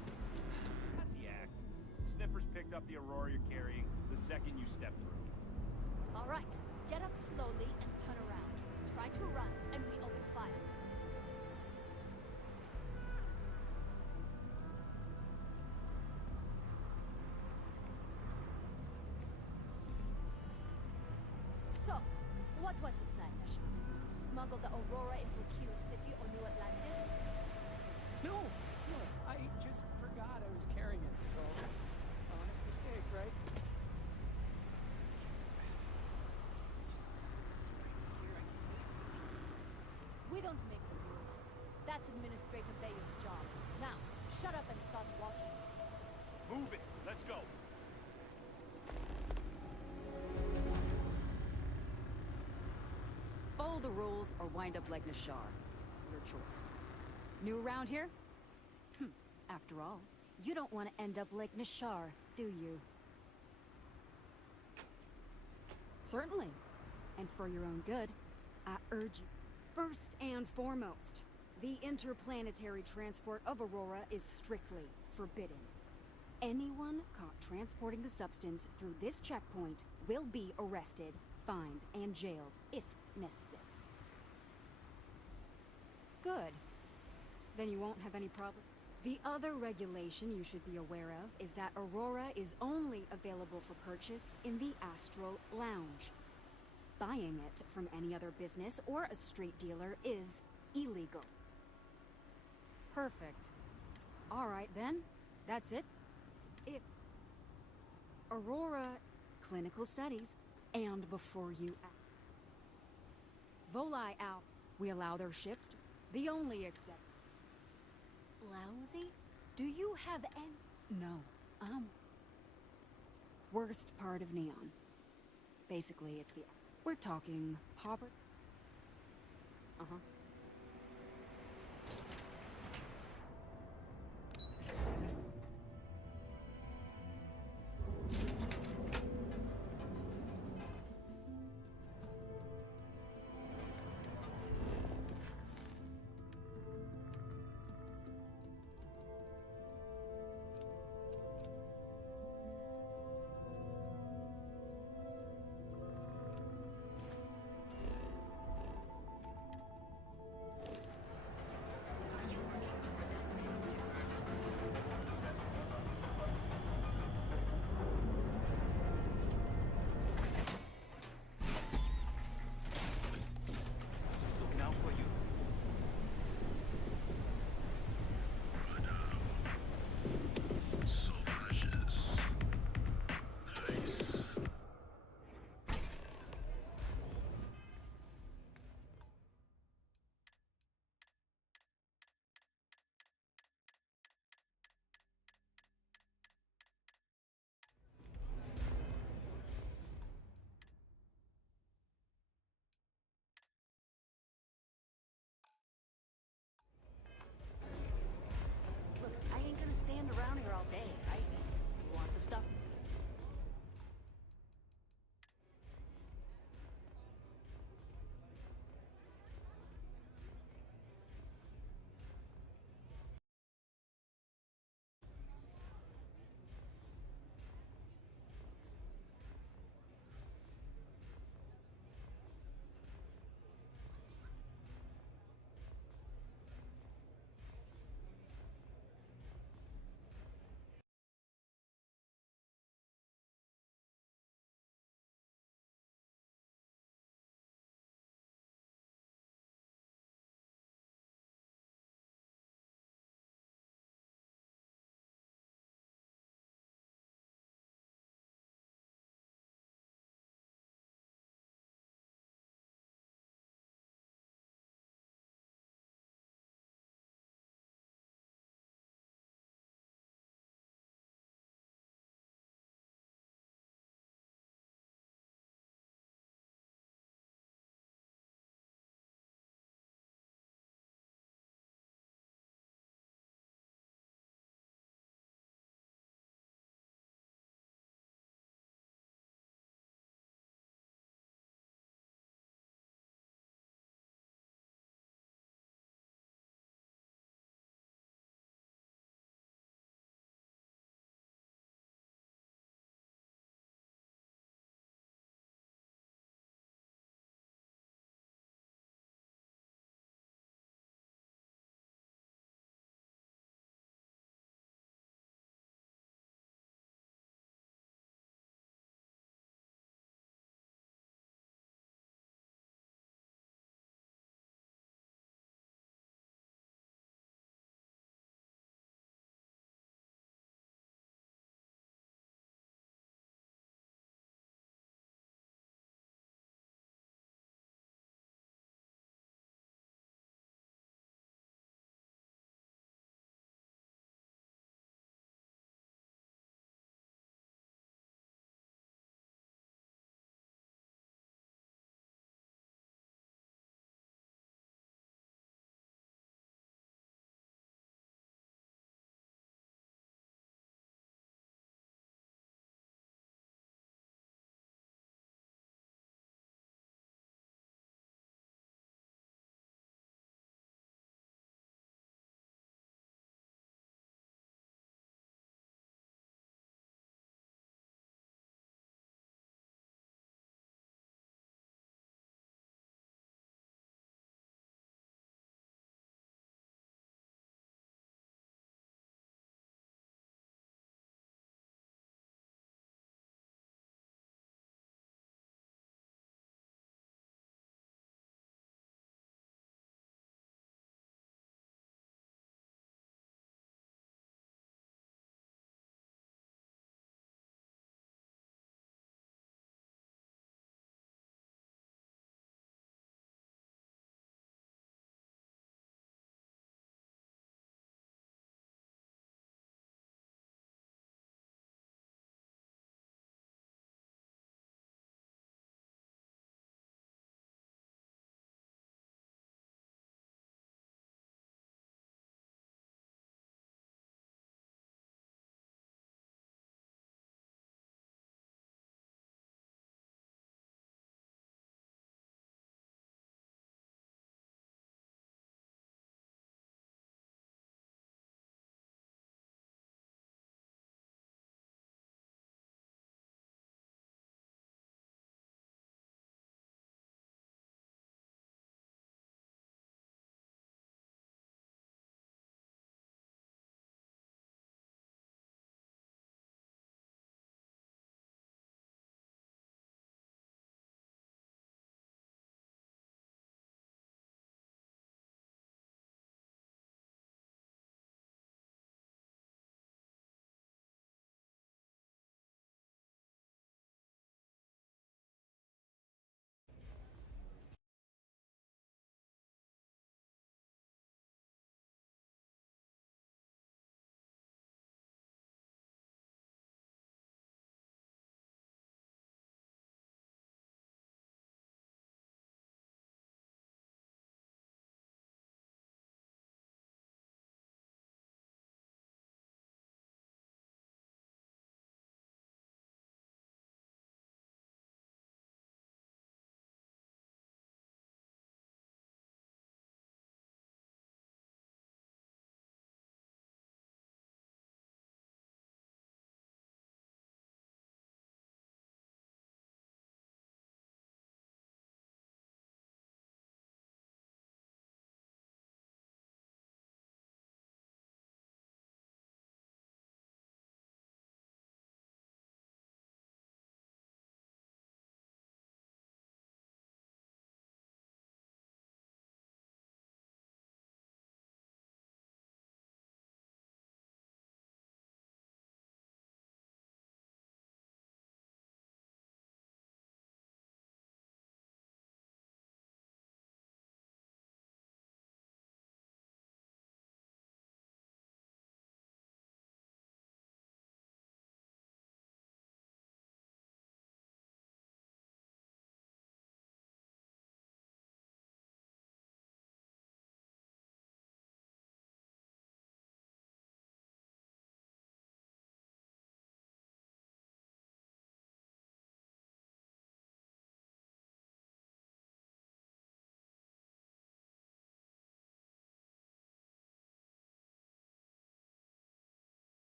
Not the act. Sniffers picked up the Aurora you're carrying the second you stepped through. All right, get up slowly and turn around. Try to run, and we open fire. So, what was the plan, Nesha? Smuggle the Aurora into Kilo City or New Atlantis? No, I just forgot I was carrying it, so honest mistake, right? We don't make the rules. That's Administrator Bayer's job. Now, shut up and start walking. Move it! Let's go! Follow the rules or wind up like Nashar. Your choice. New around here? After all, you don't want to end up like Nashar, do you? Certainly. And for your own good, I urge you. First and foremost, the interplanetary transport of Aurora is strictly forbidden. Anyone caught transporting the substance through this checkpoint will be arrested, fined, and jailed, if necessary. Good. Then you won't have any problem. The other regulation you should be aware of is that Aurora is only available for purchase in the Astral Lounge. Buying it from any other business or a street dealer is illegal. Perfect. All right then, that's it. If Aurora clinical studies, and before you Voli out, we allow their ships to, the only except. Lousy? Do you have any? No, worst part of Neon. Basically, it's the, we're talking poverty. Uh-huh.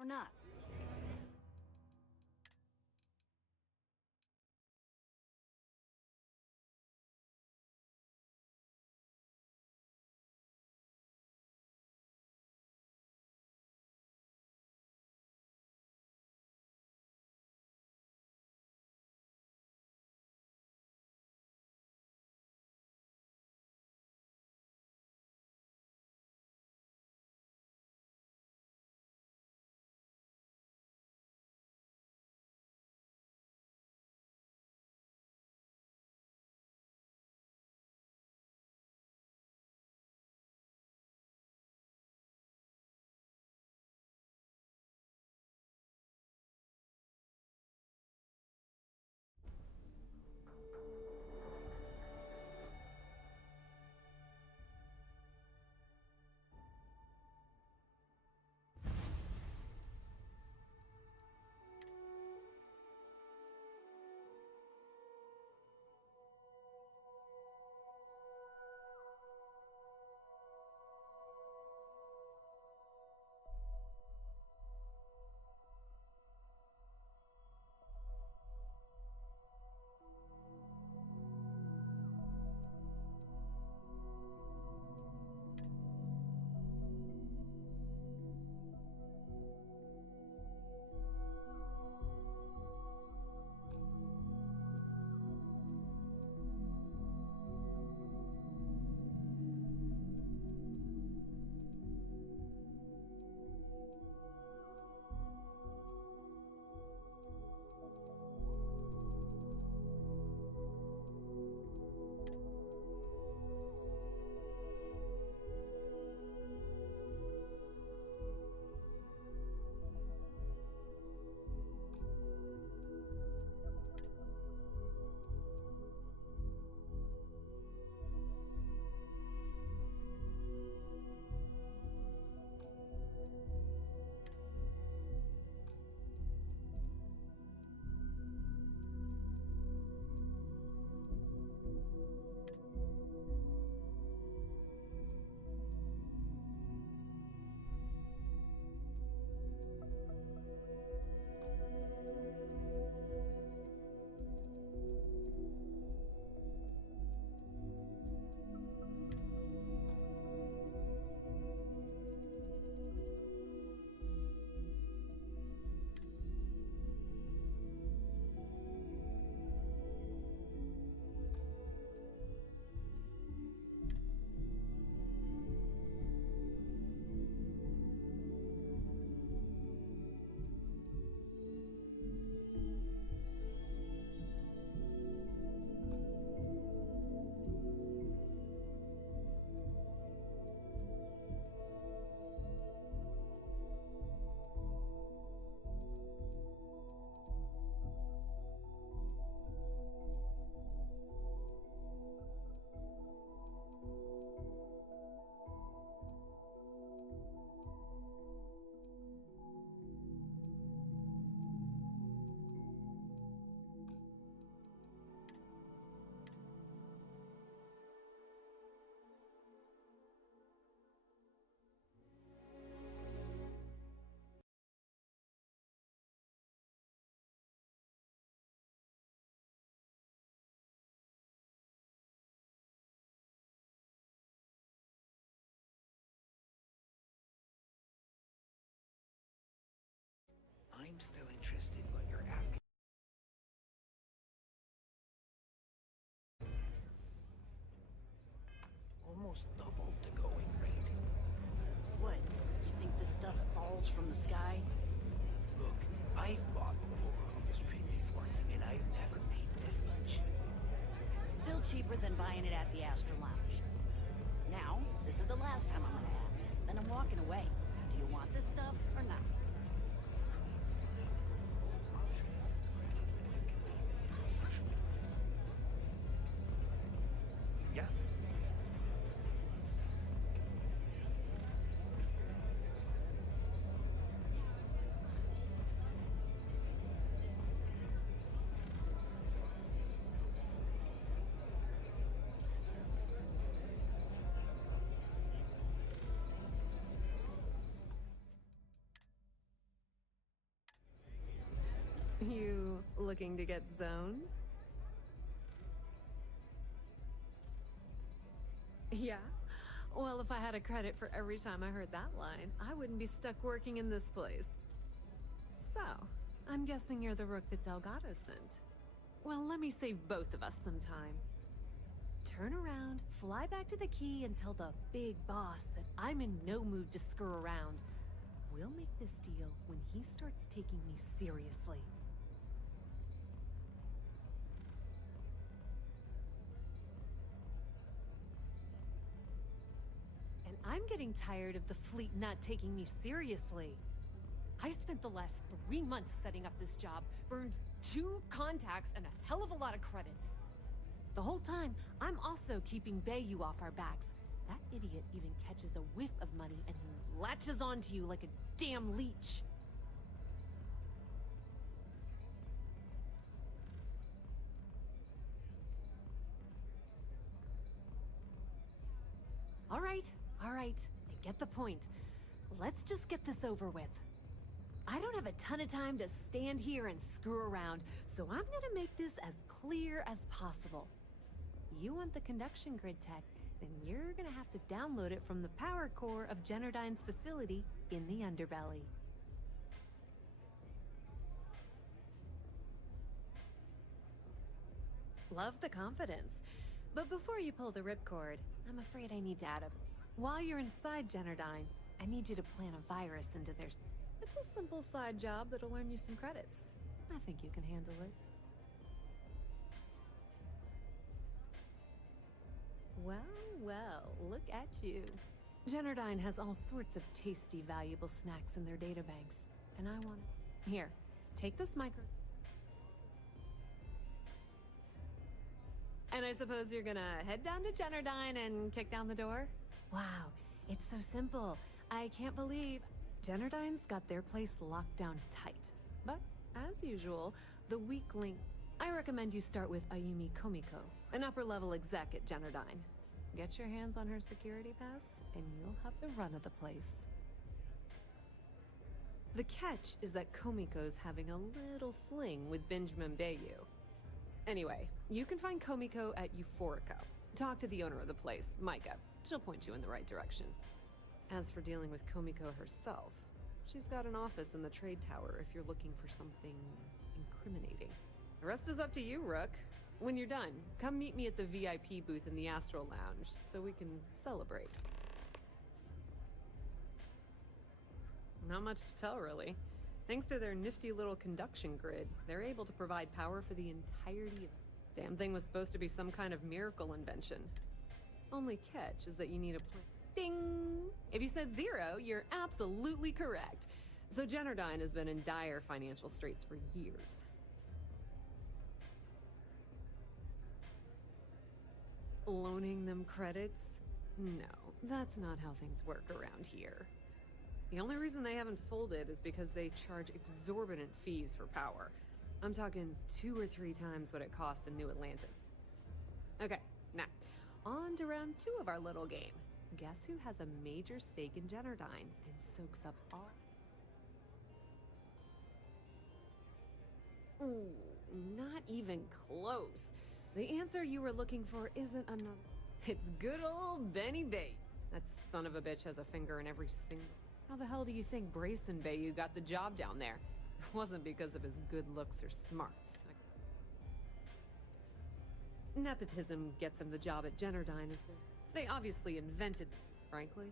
Or not? I'm still interested, but you're asking. Almost doubled the going rate. What? You think this stuff falls from the sky? Look, I've bought Aurora on the street before, and I've never paid this much. Still cheaper than buying it at the Astra Lounge. Now, this is the last time I'm gonna ask. Then I'm walking away. Do you want this stuff or not? Yeah. Looking to get zoned? Yeah? Well, if I had a credit for every time I heard that line, I wouldn't be stuck working in this place. So, I'm guessing you're the rook that Delgado sent. Well, let me save both of us some time. Turn around, fly back to the key, and tell the big boss that I'm in no mood to screw around. We'll make this deal when he starts taking me seriously. And I'm getting tired of the fleet not taking me seriously. I spent the last 3 months setting up this job, burned 2 contacts and a hell of a lot of credits. The whole time, I'm also keeping Bayou off our backs. That idiot even catches a whiff of money and he latches onto you like a damn leech. All right. I get the point. Let's just get this over with. I don't have a ton of time to stand here and screw around, so I'm gonna make this as clear as possible. You want the conduction grid tech, then you're gonna have to download it from the power core of Generdyne's facility in the underbelly. Love the confidence. But before you pull the ripcord, I'm afraid I need to add a... While you're inside Generdyne, I need you to plant a virus into their... It's a simple side job that'll earn you some credits. I think you can handle it. Well, look at you. Generdyne has all sorts of tasty, valuable snacks in their databanks, and I want it. Here, take this micro... And I suppose you're gonna head down to Generdyne and kick down the door? Wow, it's so simple. I can't believe... Generdyne's got their place locked down tight. But, as usual, the weak link... I recommend you start with Ayumi Komiko, an upper-level exec at Generdyne. Get your hands on her security pass, and you'll have the run of the place. The catch is that Komiko's having a little fling with Benjamin Bayou. Anyway, you can find Komiko at Euphorica. Talk to the owner of the place, Micah. She'll point you in the right direction. As for dealing with Komiko herself, she's got an office in the trade tower if you're looking for something incriminating. The rest is up to you, Rook. When you're done, come meet me at the VIP booth in the Astral Lounge so we can celebrate. Not much to tell, really. Thanks to their nifty little conduction grid, they're able to provide power for the entirety of... Damn thing was supposed to be some kind of miracle invention. Only catch is that you need a plan. Ding! If you said 0, you're absolutely correct. So Generdyne has been in dire financial straits for years. Loaning them credits? No, that's not how things work around here. The only reason they haven't folded is because they charge exorbitant fees for power. I'm talking 2 or 3 times what it costs in New Atlantis. Okay, now, on to round 2 of our little game. Guess who has a major stake in Generdyne and soaks up all... Ooh, not even close. The answer you were looking for isn't another... It's good old Benny Bay. That son of a bitch has a finger in every single... How the hell do you think Brayson Bayou got the job down there? It wasn't because of his good looks or smarts. Nepotism gets him the job at Generdyne, is there? They obviously invented them, frankly.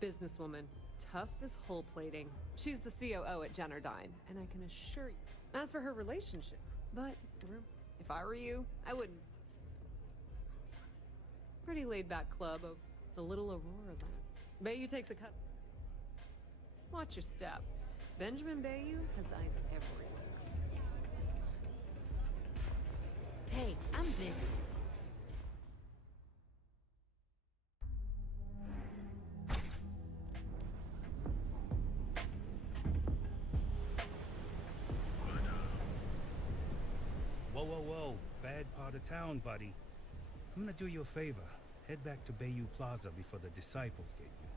Businesswoman, tough as hull plating. She's the COO at Generdyne, and I can assure you. As for her relationship, but if I were you, I wouldn't. Pretty laid-back club of the Little Aurora Land. Bayou takes a cut. Watch your step. Benjamin Bayou has eyes everywhere. Hey, I'm busy. Whoa. Bad part of town, buddy. I'm gonna do you a favor. Head back to Bayou Plaza before the disciples get you.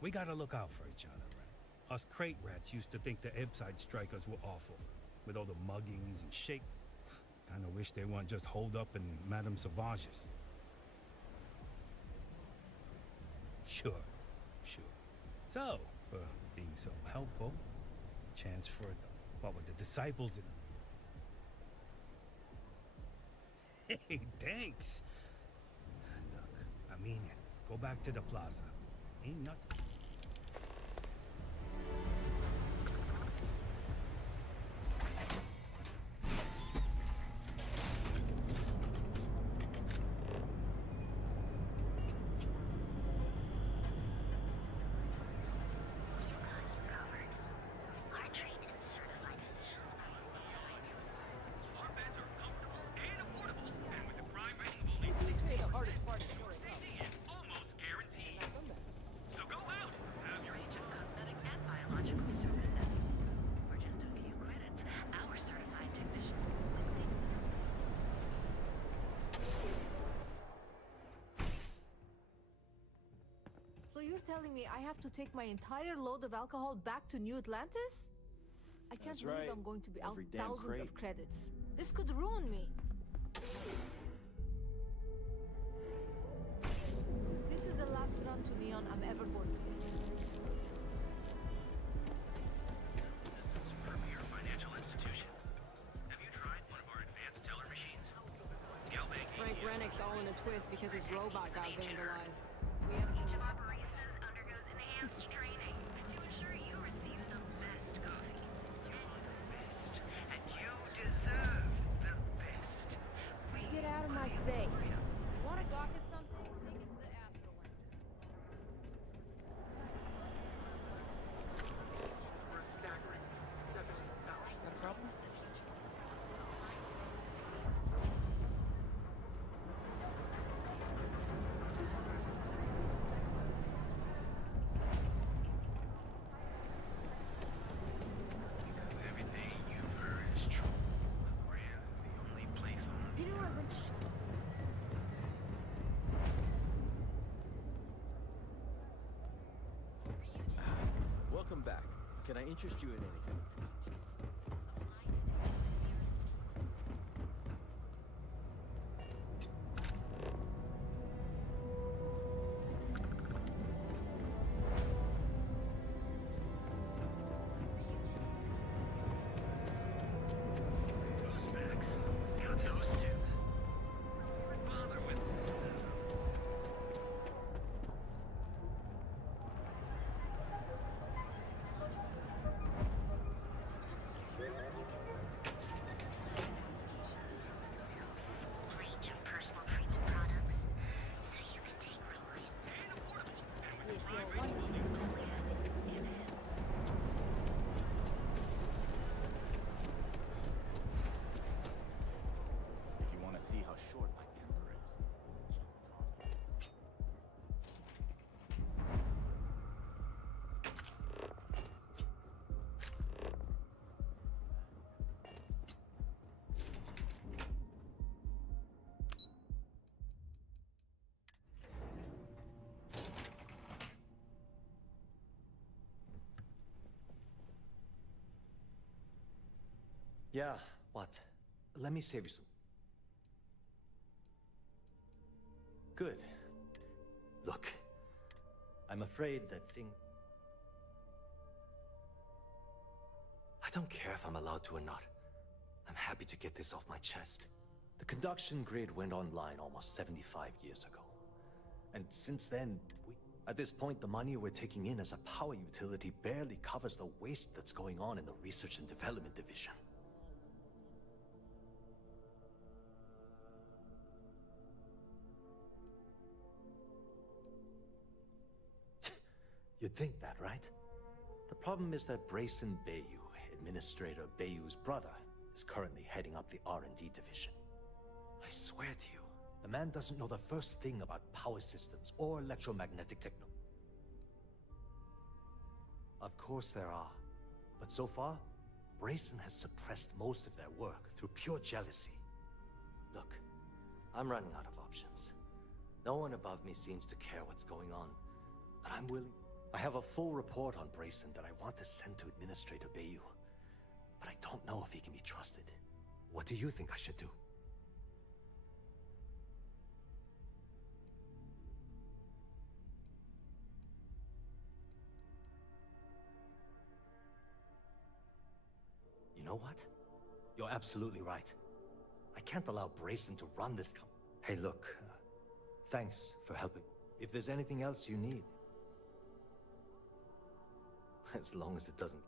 We gotta look out for each other, right? Us crate rats used to think the Ebside strikers were awful, with all the muggings and shake. Kinda wish they weren't just holed up in Madame Sauvage's. Sure. So, being so helpful, chance for what with the disciples and... Hey, thanks! Look, I mean it. Go back to the plaza. Ain't nothing. So you're telling me I have to take my entire load of alcohol back to New Atlantis? I can't That's believe right. I'm going to be out Every damn thousands crate. of credits. This could ruin me. This is the last run to Neon I'm ever going to make. Premier financial institution. Have you tried one of our advanced teller machines? Galbank Frank Rennick's all in a twist because his robot got vandalized. Each of our baristas undergoes enhanced training to ensure you receive the best coffee. And you deserve the best. Get out of my face. You want to gawk at something? Take it to the afterlife. Got a problem? Everything you've heard is true. We're in the only place on You know I went to shows. Welcome back. Can I interest you in anything? got those two. Bother with Range of personal treatment products, so you can take relief. If you want to see how short my temper is. Yeah, what? Let me save you some. Good. Look, I'm afraid that thing... I don't care if I'm allowed to or not. I'm happy to get this off my chest. The conduction grid went online almost 75 years ago. And since then, at this point, the money we're taking in as a power utility barely covers the waste that's going on in the research and development division. You'd think that, right? The problem is that Brayson Bayou, Administrator Bayou's brother, is currently heading up the R&D division. I swear to you, the man doesn't know the first thing about power systems or electromagnetic technology. Of course there are, but so far, Brayson has suppressed most of their work through pure jealousy. Look, I'm running out of options. No one above me seems to care what's going on, but I'm willing... I have a full report on Brayson that I want to send to Administrator Bayou. But I don't know if he can be trusted. What do you think I should do? You know what? You're absolutely right. I can't allow Brayson to run this company. Hey, look, thanks for helping. If there's anything else you need, as long as it doesn't...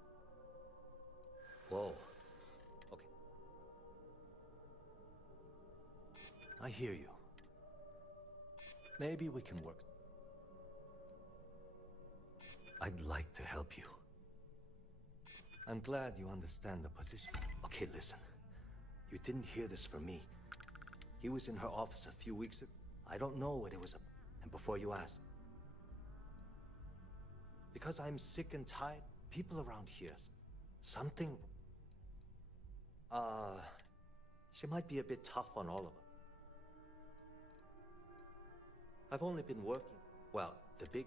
Whoa. Okay. I hear you. Maybe we can work. I'd like to help you. I'm glad you understand the position. Okay, listen. You didn't hear this from me. He was in her office a few weeks ago. I don't know what it was about. And before you ask, because I'm sick and tired, people around here, something... she might be a bit tough on all of us. I've only been working... Well, the big...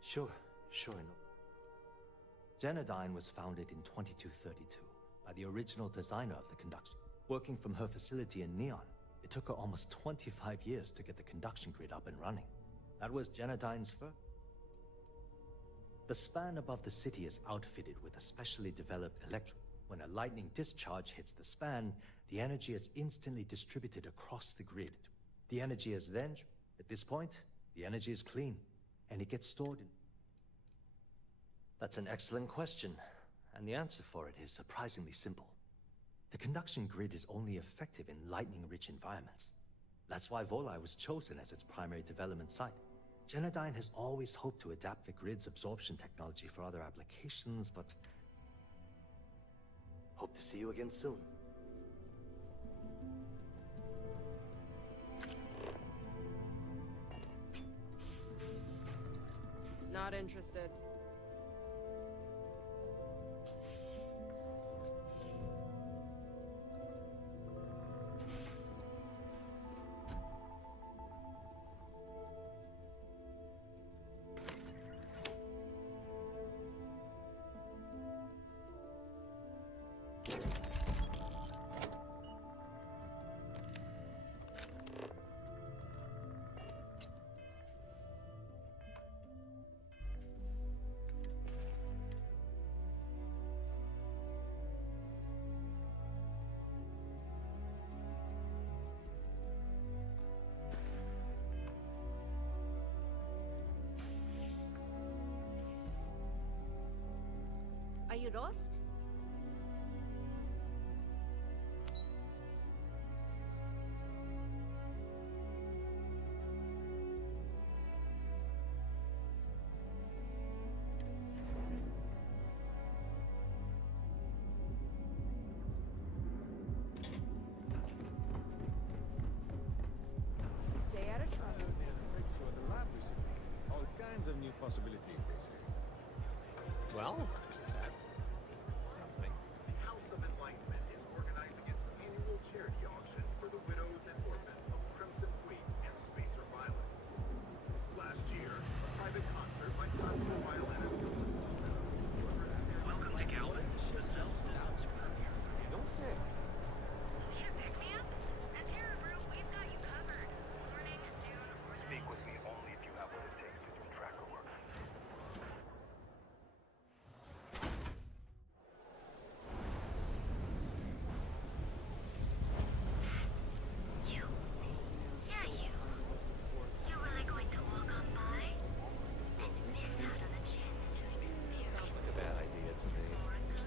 Sure, no. Genodyne was founded in 2232 by the original designer of the conduction. Working from her facility in Neon, it took her almost 25 years to get the conduction grid up and running. That was Genodyne's first. The span above the city is outfitted with a specially developed electro. When a lightning discharge hits the span, the energy is instantly distributed across the grid. The energy is then... At this point, the energy is clean, and it gets stored in... That's an excellent question, and the answer for it is surprisingly simple. The conduction grid is only effective in lightning-rich environments. That's why Volai was chosen as its primary development site. Genodyne has always hoped to adapt the grid's absorption technology for other applications, but... Hope to see you again soon. Not interested. Are you lost? Stay out of trouble. Breakthrough at the lab recently. All kinds of new possibilities, they say. Well, that's something. House of Enlightenment is organizing its annual charity auction for the widows and orphans of Crimson Fleet and Spacer violence. Last year, a private concert by classical violinist. Welcome to Calvin. The self-distance group here. Don't say. Yeah, pick me up. At Terra Group, we've got you covered. Morning, noon, or Speak with me only if you have what it takes to do tracker work. you. Yeah, you. You really going to walk on by and miss out on a chance to experience Sounds like a bad idea to me. Orica?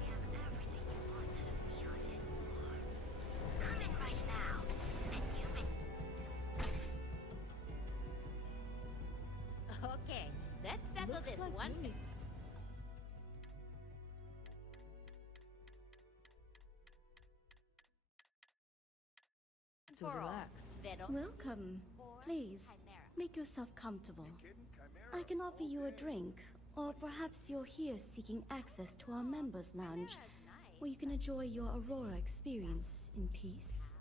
We have everything you wanted of Neon and more. Come in right now, and you may... Okay, let's settle this once. To relax. Welcome. Please, make yourself comfortable. I can offer you a drink, or perhaps you're here seeking access to our members' lounge, where you can enjoy your Aurora experience in peace.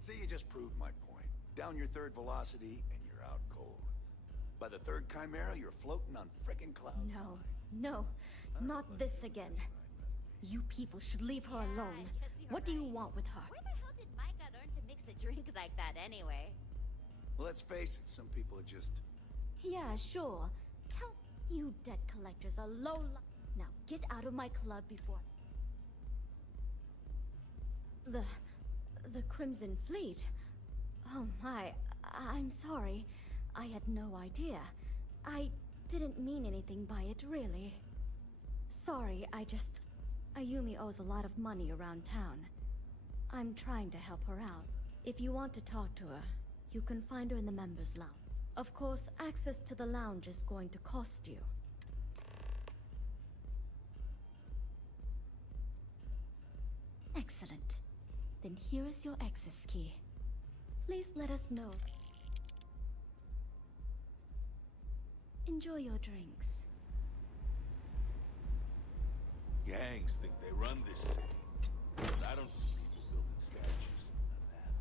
See, you just proved my point. Down your third velocity, and you're out cold. By the third Chimera, you're floating on frickin' cloud. No, no, not this again. You people should leave her alone. What do you want with her? Where the hell did Micah learn to mix a drink like that anyway? Well, let's face it, some people are just... Yeah, sure. Tell you debt collectors are low li- Now get out of my club before... The Crimson Fleet? Oh my, I'm sorry. I had no idea. I didn't mean anything by it, really. Sorry, Ayumi owes a lot of money around town. I'm trying to help her out. If you want to talk to her, you can find her in the members' lounge. Of course, access to the lounge is going to cost you. Excellent. Then here is your access key. Please let us know. Enjoy your drinks. Gangs think they run this city. But I don't see people building statues of that.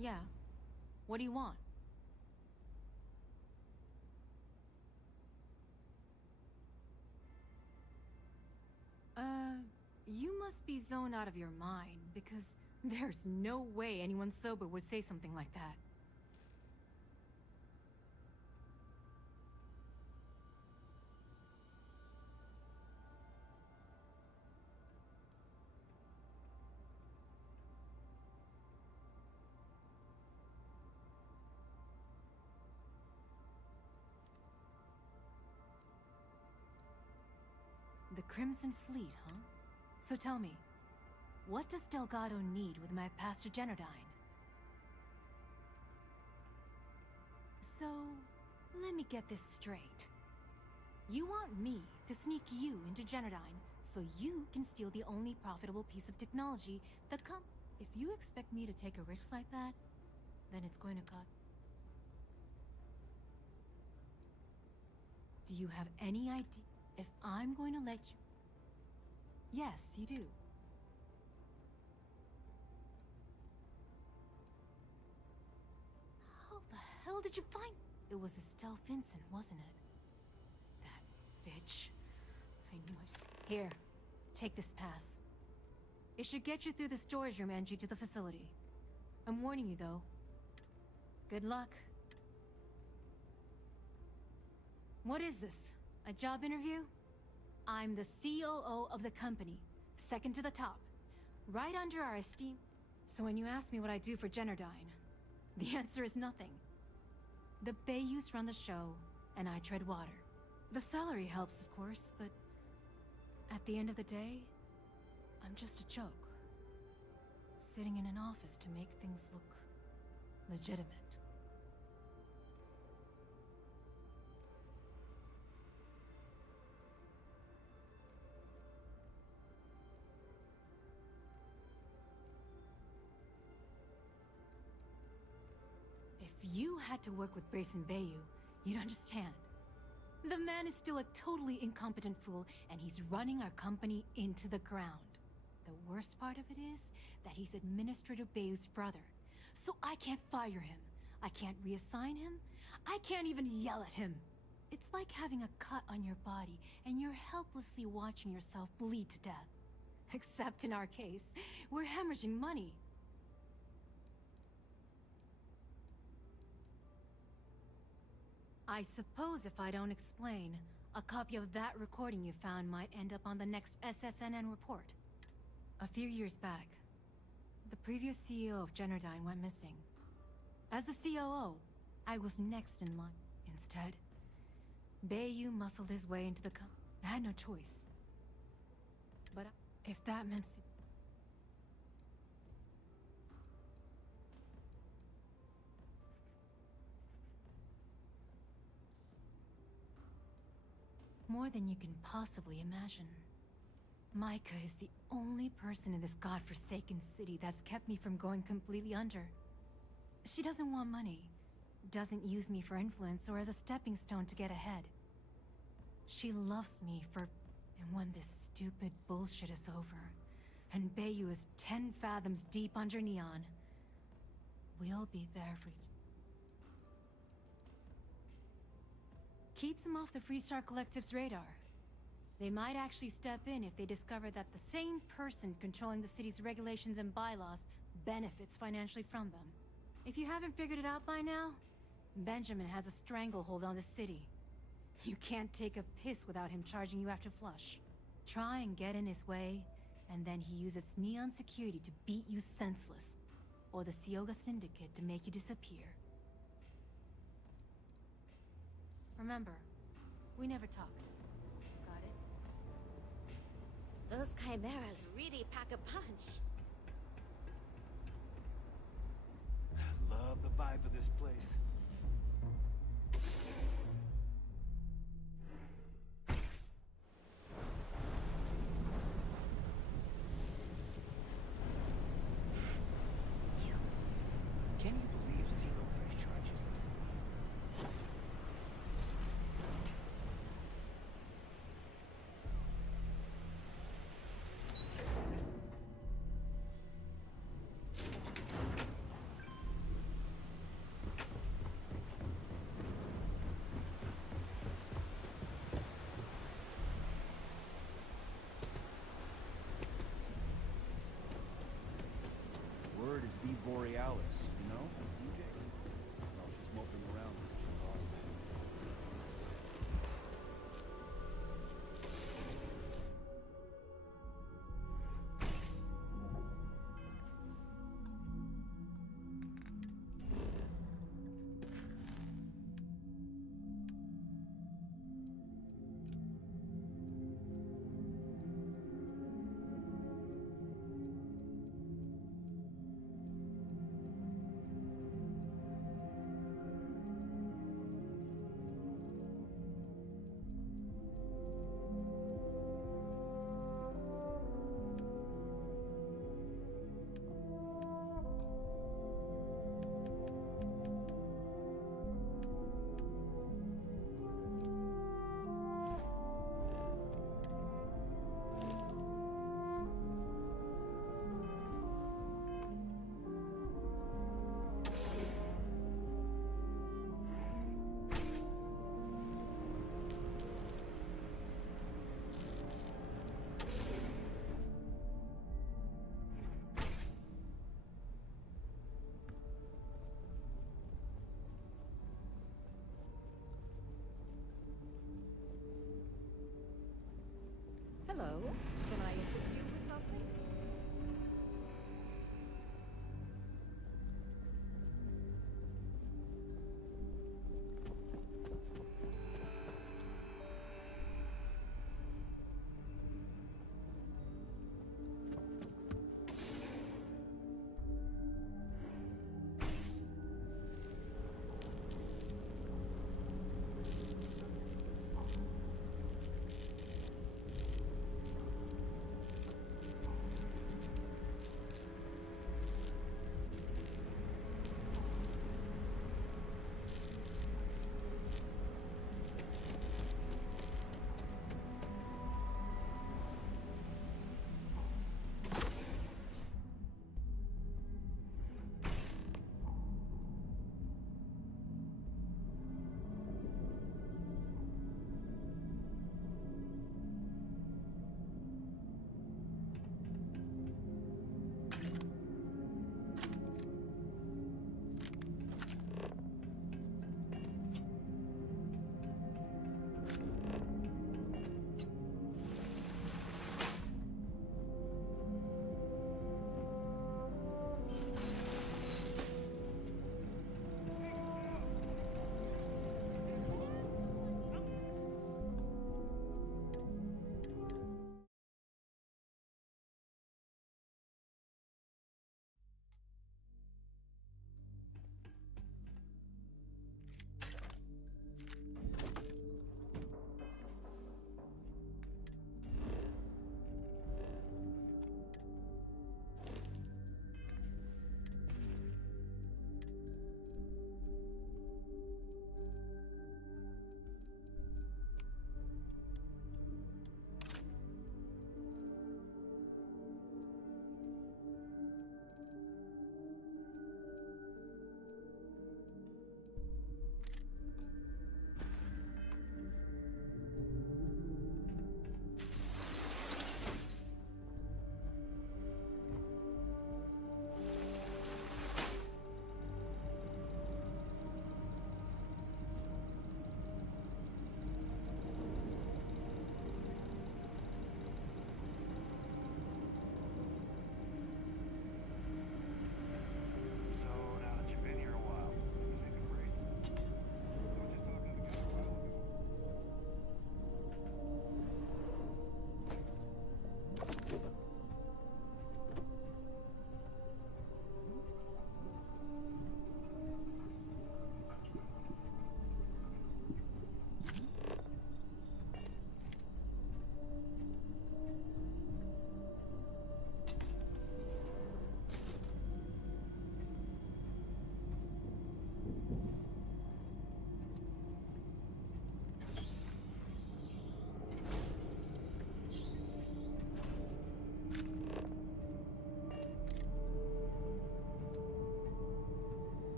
Yeah. What do you want? You must be zoned out of your mind, because there's no way anyone sober would say something like that. The Crimson Fleet, huh? So tell me, what does Delgado need with my Pastor Generdyne? So, let me get this straight. You want me to sneak you into Generdyne so you can steal the only profitable piece of technology that If you expect me to take a risk like that, then it's going to cost... Do you have any idea if I'm going to let you... Yes, you do. How the hell did you find... It was Estelle Vincent, wasn't it? That bitch. I knew it. Here, take this pass. It should get you through the storage room entry to the facility. I'm warning you, though. Good luck. What is this? A job interview? I'm the COO of the company, second to the top, right under our esteemed... So when you ask me what I do for Generdyne, the answer is nothing. The Bayous run the show, and I tread water. The salary helps, of course, but at the end of the day, I'm just a joke. Sitting in an office to make things look legitimate. If you had to work with Grayson Bayou, you'd understand. The man is still a totally incompetent fool, and he's running our company into the ground. The worst part of it is that he's Administrator Bayou's brother. So I can't fire him. I can't reassign him. I can't even yell at him. It's like having a cut on your body, and you're helplessly watching yourself bleed to death. Except in our case, we're hemorrhaging money. I suppose if I don't explain, a copy of that recording you found might end up on the next SSNN report. A few years back, the previous CEO of Generdyne went missing. As the COO, I was next in line. Instead, Bayou muscled his way into the I had no choice. But if that meant... More than you can possibly imagine. Micah is the only person in this godforsaken city that's kept me from going completely under. She doesn't want money, doesn't use me for influence or as a stepping stone to get ahead. She loves me for... And when this stupid bullshit is over, and Bayu is 10 fathoms deep under Neon, we'll be there for... Keeps him off the Freestar Collective's radar. They might actually step in if they discover that the same person controlling the city's regulations and bylaws benefits financially from them. If you haven't figured it out by now, Benjamin has a stranglehold on the city. You can't take a piss without him charging you after flush. Try and get in his way, and then he uses Neon security to beat you senseless. Or the Sioga Syndicate to make you disappear. Remember, we never talked. Got it? Those chimeras really pack a punch. Love the vibe of this place. Can you believe Xenoverse charges us in license? Word is V Borealis, you know? DJ? Well, she's moping around with her boss.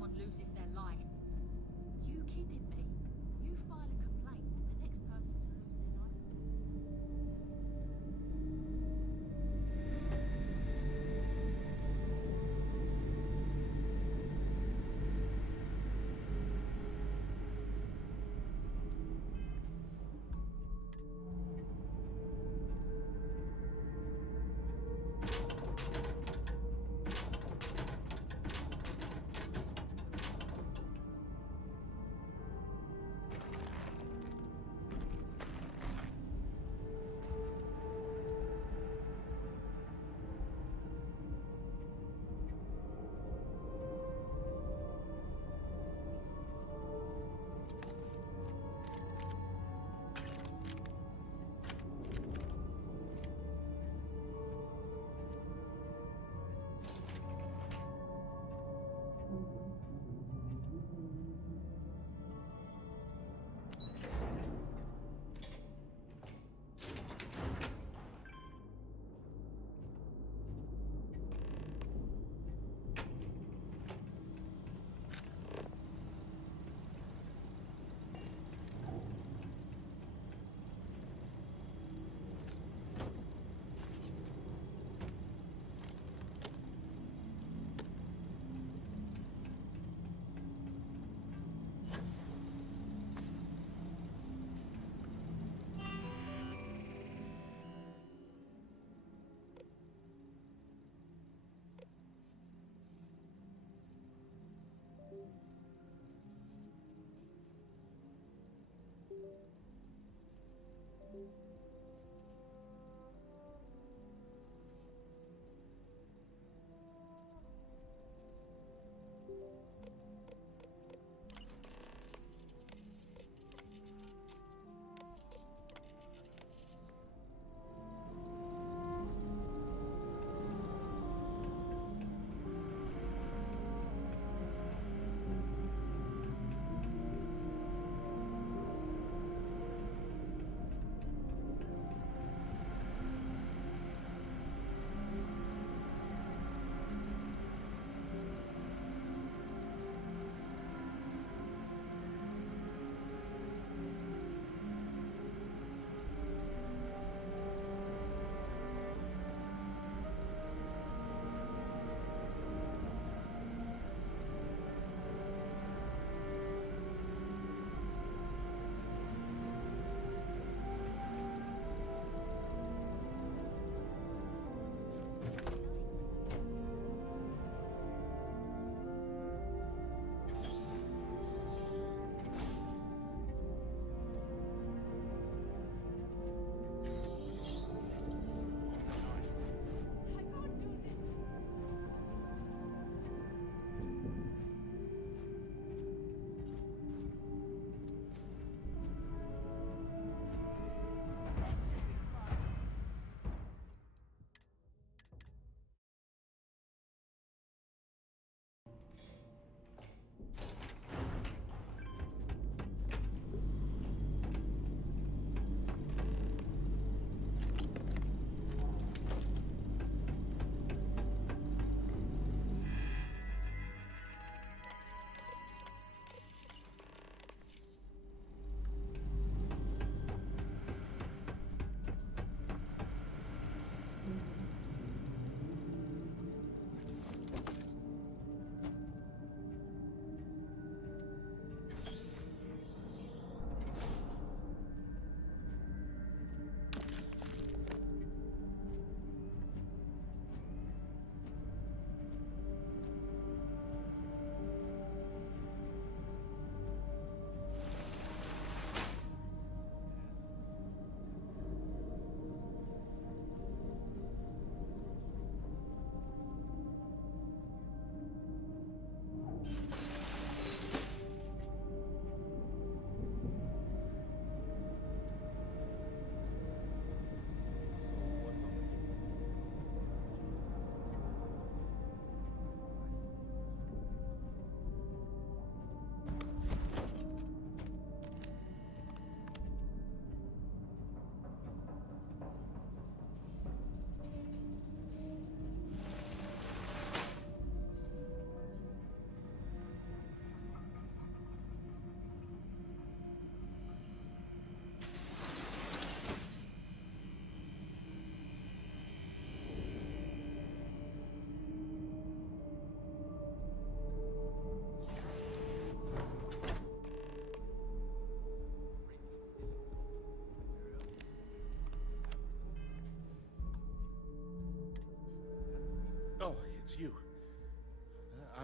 someone loses their life. You kidding me? You file a complaint and the next person to lose their life.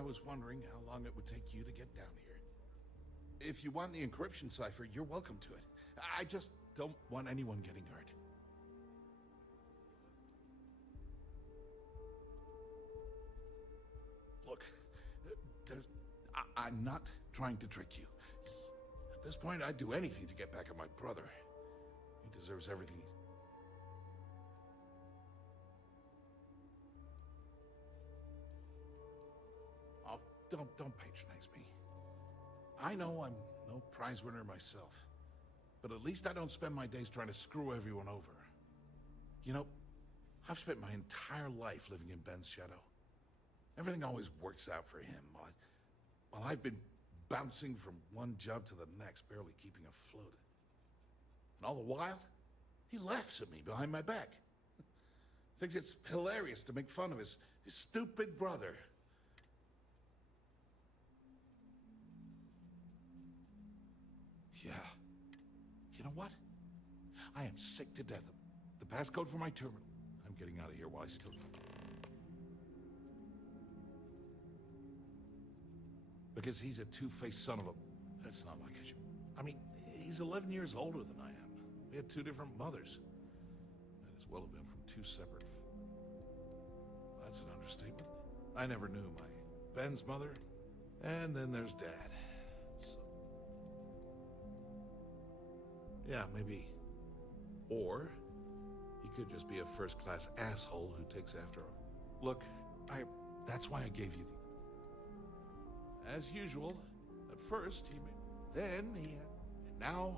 was wondering how long it would take you to get down here. If you want the encryption cipher, you're welcome to it. I just don't want anyone getting hurt. Look, I'm not trying to trick you. At this point, I'd do anything to get back at my brother. He deserves everything he's... Oh, don't patronize me. I know I'm no prize winner myself, but at least I don't spend my days trying to screw everyone over. You know, I've spent my entire life living in Ben's shadow. Everything always works out for him, while I've been bouncing from one job to the next, barely keeping afloat. And all the while, he laughs at me behind my back. Thinks it's hilarious to make fun of his stupid brother. Yeah. You know what? I am sick to death of the passcode for my terminal. I'm getting out of here while I still... Because he's a two-faced son of a... That's not like I should... I mean, he's 11 years older than I am. We had two different mothers. Might as well have been from two separate... That's an understatement. I never knew my Ben's mother, and then there's Dad. So... Yeah, maybe. Or he could just be a first-class asshole who takes after him. Look, that's why I gave you the... As usual, at first he made... Then he... And now...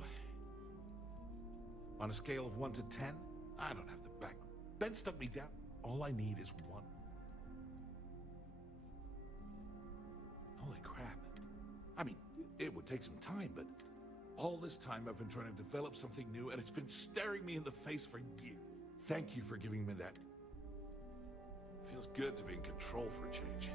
On a scale of 1 to 10, I don't have the background. Ben stuck me down. All I need is 1. Holy crap. I mean, it would take some time, but... All this time I've been trying to develop something new, and it's been staring me in the face for years. Thank you for giving me that. Feels good to be in control for a change.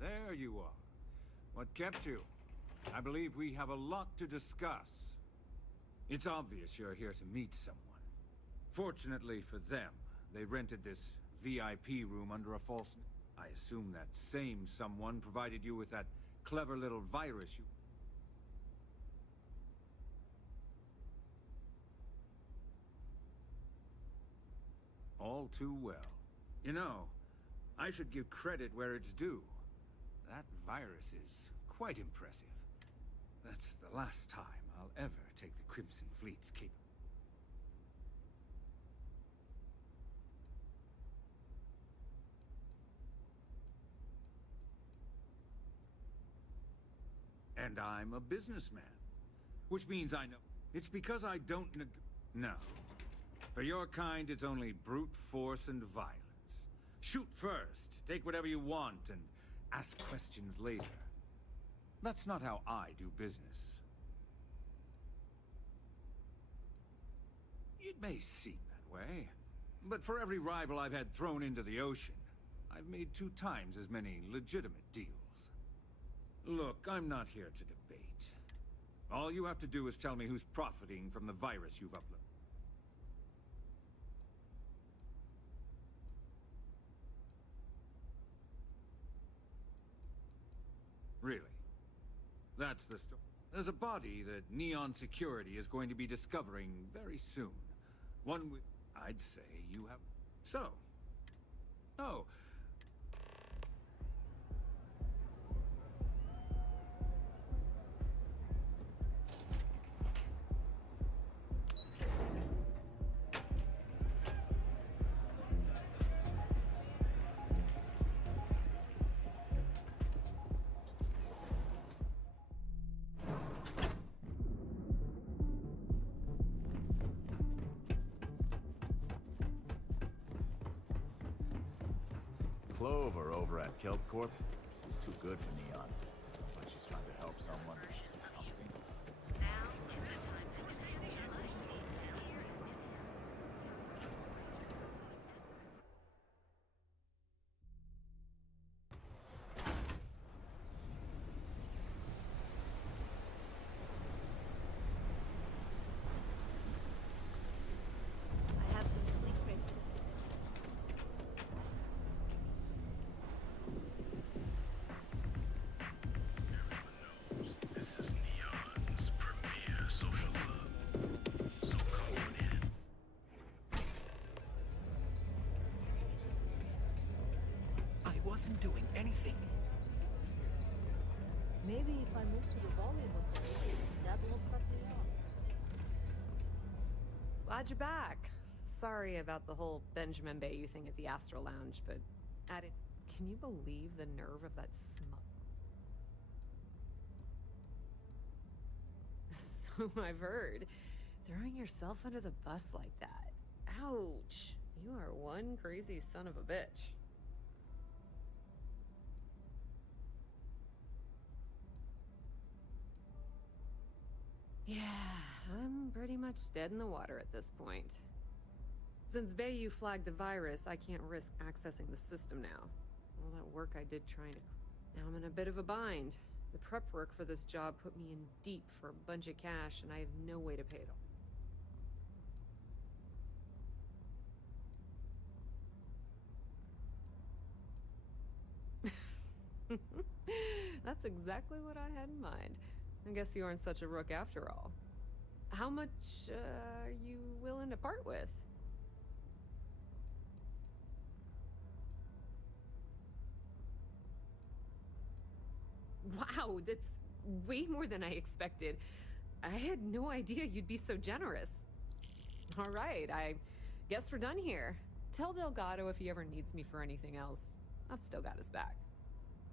There you are. What kept you? I believe we have a lot to discuss. It's obvious you're here to meet someone. Fortunately for them, they rented this VIP room under a false... I assume that same someone provided you with that clever little virus you... All too well. You know, I should give credit where it's due. That virus is quite impressive. That's the last time I'll ever take the Crimson Fleet's cape. And I'm a businessman. Which means I know. It's because I don't No. For your kind, it's only brute force and violence. Shoot first, take whatever you want, and ask questions later. That's not how I do business. It may seem that way, but for every rival I've had thrown into the ocean, I've made 2 times as many legitimate deals. Look, I'm not here to debate. All you have to do is tell me who's profiting from the virus you've uploaded. That's the story. There's a body that Neon Security is going to be discovering very soon. One I'd say you have... So... Oh. Clover over at Kelp Corp. She's too good for Neon. Sounds like she's trying to help someone or something. I have some sleep cream. I wasn't doing anything. Maybe if I move to the volume of the radio, that won't cut me off. Glad you're back. Sorry about the whole Benjamin Bayou thing at the Astral Lounge, but can you believe the nerve of that smug? So I've heard. Throwing yourself under the bus like that. Ouch. You are one crazy son of a bitch. Yeah, I'm pretty much dead in the water at this point. Since Bayou flagged the virus, I can't risk accessing the system now. All that work I did trying to... Now I'm in a bit of a bind. The prep work for this job put me in deep for a bunch of cash, and I have no way to pay it all. That's exactly what I had in mind. I guess you aren't such a rook after all. How much are you willing to part with? Wow, that's way more than I expected. I had no idea you'd be so generous. All right, I guess we're done here. Tell Delgado if he ever needs me for anything else. I've still got his back.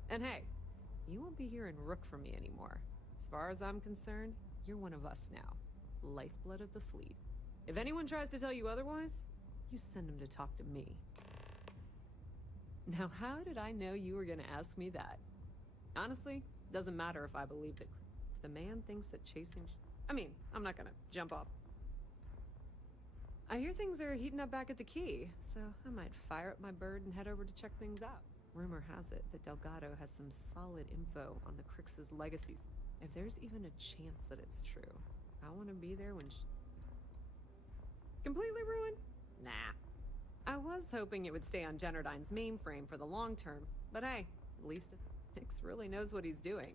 And hey, you won't be hearing rook from me anymore. As far as I'm concerned, you're one of us now. Lifeblood of the fleet. If anyone tries to tell you otherwise, you send them to talk to me. Now, how did I know you were gonna ask me that? Honestly, doesn't matter if I believe that. If the man thinks that chasing... I'm not gonna jump off. I hear things are heating up back at the Key, so I might fire up my bird and head over to check things out. Rumor has it that Delgado has some solid info on the Crix's legacies. If there's even a chance that it's true, I want to be there when Completely ruined? Nah. I was hoping it would stay on Generdyne's mainframe for the long term, but hey, at least Nix really knows what he's doing.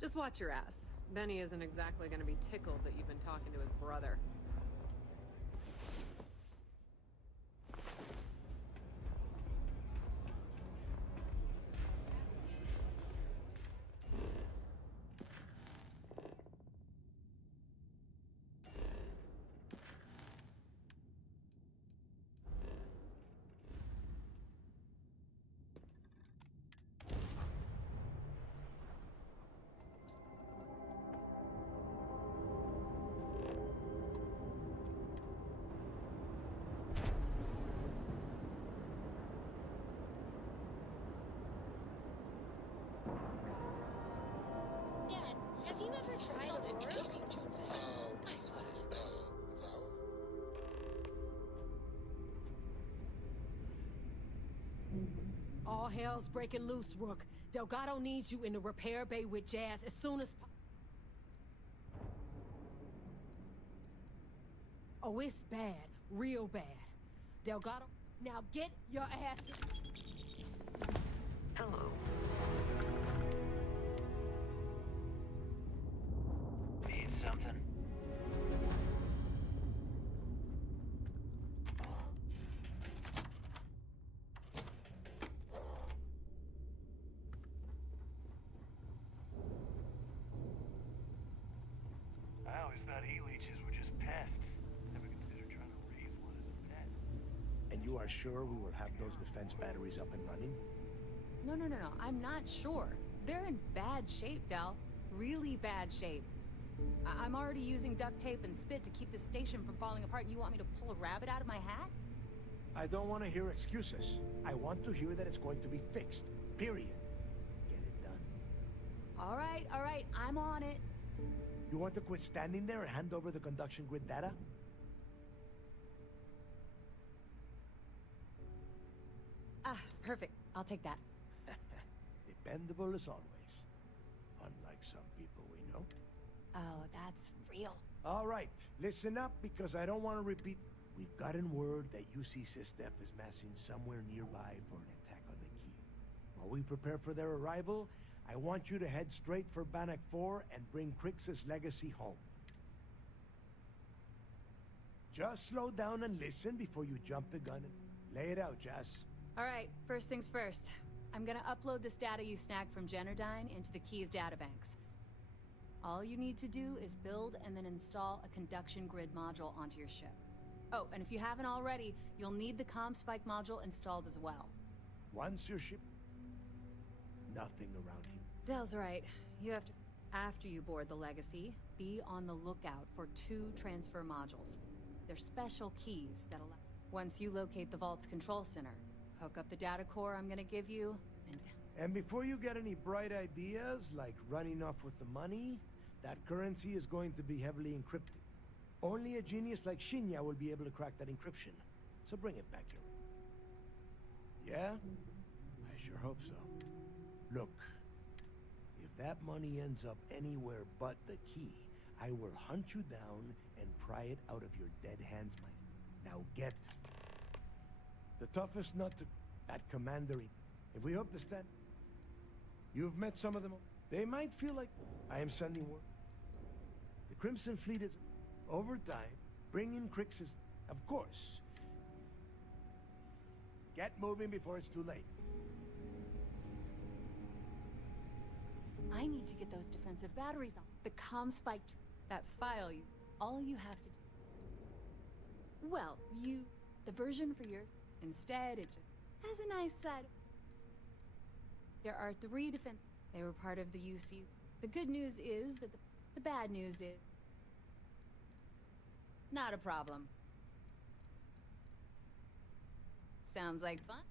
Just watch your ass. Benny isn't exactly going to be tickled that you've been talking to his brother. Have you ever tried Aurora? I swear. All hell's breaking loose, Rook. Delgado needs you in the repair bay with Jazz as soon as Oh, it's bad. Real bad. Delgado, now get your ass... Hello. And you are sure we will have those defense batteries up and running? No, no, no, no. I'm not sure. They're in bad shape, Del. Really bad shape. I'm already using duct tape and spit to keep the station from falling apart, and you want me to pull a rabbit out of my hat? I don't want to hear excuses. I want to hear that it's going to be fixed. Period. Get it done. All right. I'm on it. You want to quit standing there and hand over the conduction grid data? Ah, perfect. I'll take that. Dependable as always. Unlike some people we know. Oh, that's real. All right, listen up because I don't want to repeat. We've gotten word that UC Systef is massing somewhere nearby for an attack on the key. While we prepare for their arrival, I want you to head straight for Bannock 4 and bring Crix's legacy home. Just slow down and listen before you jump the gun and lay it out, Jess. All right, first things first. I'm gonna upload this data you snagged from Generdyne into the Key's databanks. All you need to do is build and then install a conduction grid module onto your ship. Oh, and if you haven't already, you'll need the comm spike module installed as well. Once your ship... Nothing around here. Del's right. You have to... After you board the Legacy, be on the lookout for 2 transfer modules. They're special keys that allow... Once you locate the Vault's control center, hook up the data core I'm gonna give you, And before you get any bright ideas, like running off with the money, that currency is going to be heavily encrypted. Only a genius like Shinya will be able to crack that encryption. So bring it back here. Yeah? I sure hope so. Look, if that money ends up anywhere but the key, I will hunt you down and pry it out of your dead hands, Now get... The toughest nut to... That commandery. If we hope to stand... You've met some of them. They might feel like I am sending word. The Crimson Fleet is... Over time, bring in Crix's... Of course. Get moving before it's too late. I need to get those defensive batteries on. The comm spike... That file, all you have to do... Well, the version for your... Instead, it just has a nice side. There are 3 defense... They were part of the UC. The good news is that the bad news is... Not a problem. Sounds like fun.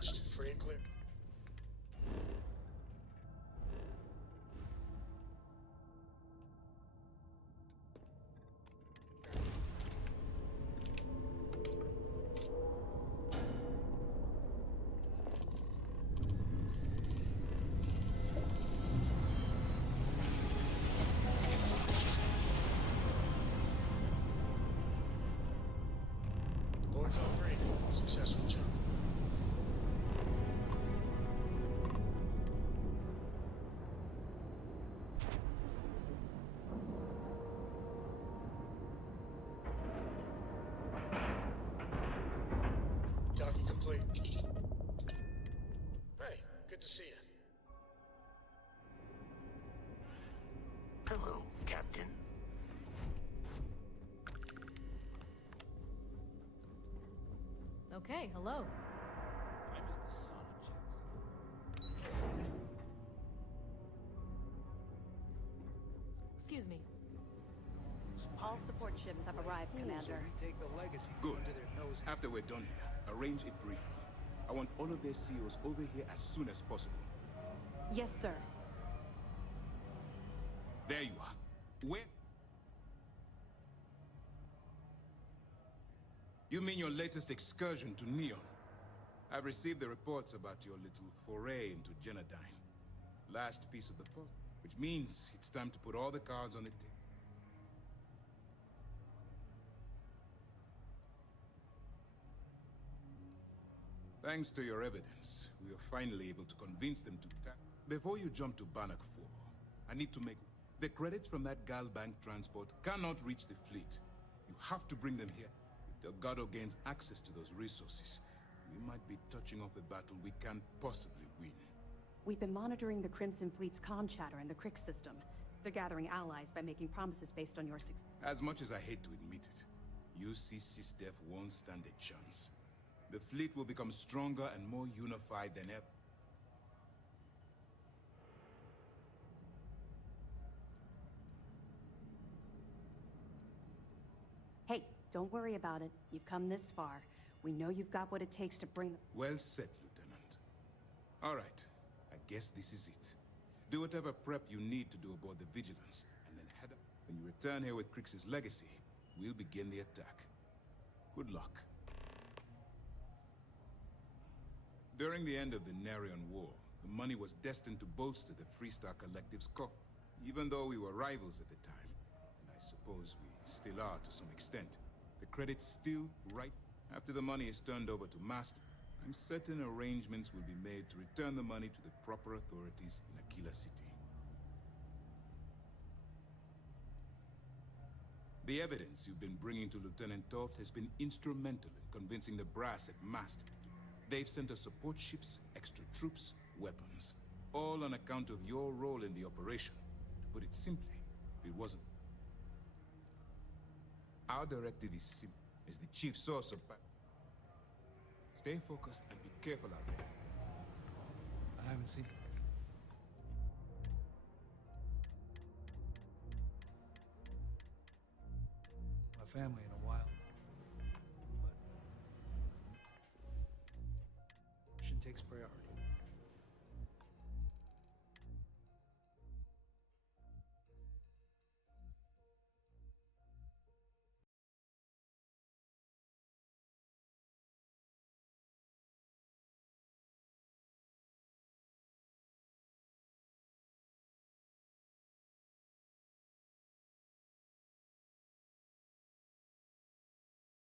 dispatched. Free and clear. Board's all green. Successful job. Docking complete. Hey, good to see you. Hello, Captain. Okay, hello. I miss the sauna chips. Excuse me. All support ships have arrived, Commander. Good. After we're done here, arrange a briefing. I want all of their CEOs over here as soon as possible. Yes, sir. There you are. Where? You mean your latest excursion to Neon? I've received the reports about your little foray into Genodyne. Last piece of the puzzle, which means it's time to put all the cards on the table. Thanks to your evidence, we are finally able to convince them to tap. Before you jump to Bannock 4, I need to make... The credits from that Galbank transport cannot reach the fleet. You have to bring them here. If Delgado gains access to those resources, we might be touching off a battle we can't possibly win. We've been monitoring the Crimson Fleet's comm chatter in the Crick system. They're gathering allies by making promises based on your success. As much as I hate to admit it, UC SysDef won't stand a chance. The fleet will become stronger and more unified than ever. Hey, don't worry about it. You've come this far. We know you've got what it takes to bring... Well said, Lieutenant. All right, I guess this is it. Do whatever prep you need to do aboard the Vigilance, and then head up. When you return here with Crix's legacy, we'll begin the attack. Good luck. During the end of the Narion War, the money was destined to bolster the Freestar Collective's coffers, even though we were rivals at the time. And I suppose we still are to some extent. The credit's still right. After the money is turned over to Master, I'm certain arrangements will be made to return the money to the proper authorities in Aquila City. The evidence you've been bringing to Lieutenant Toft has been instrumental in convincing the brass at Mast. They've sent us support ships, extra troops, weapons. All on account of your role in the operation. To put it simply, if it wasn't... Our directive is the chief source of... Stay focused and be careful out there. I haven't seen... my family in a while. But... mission takes priority.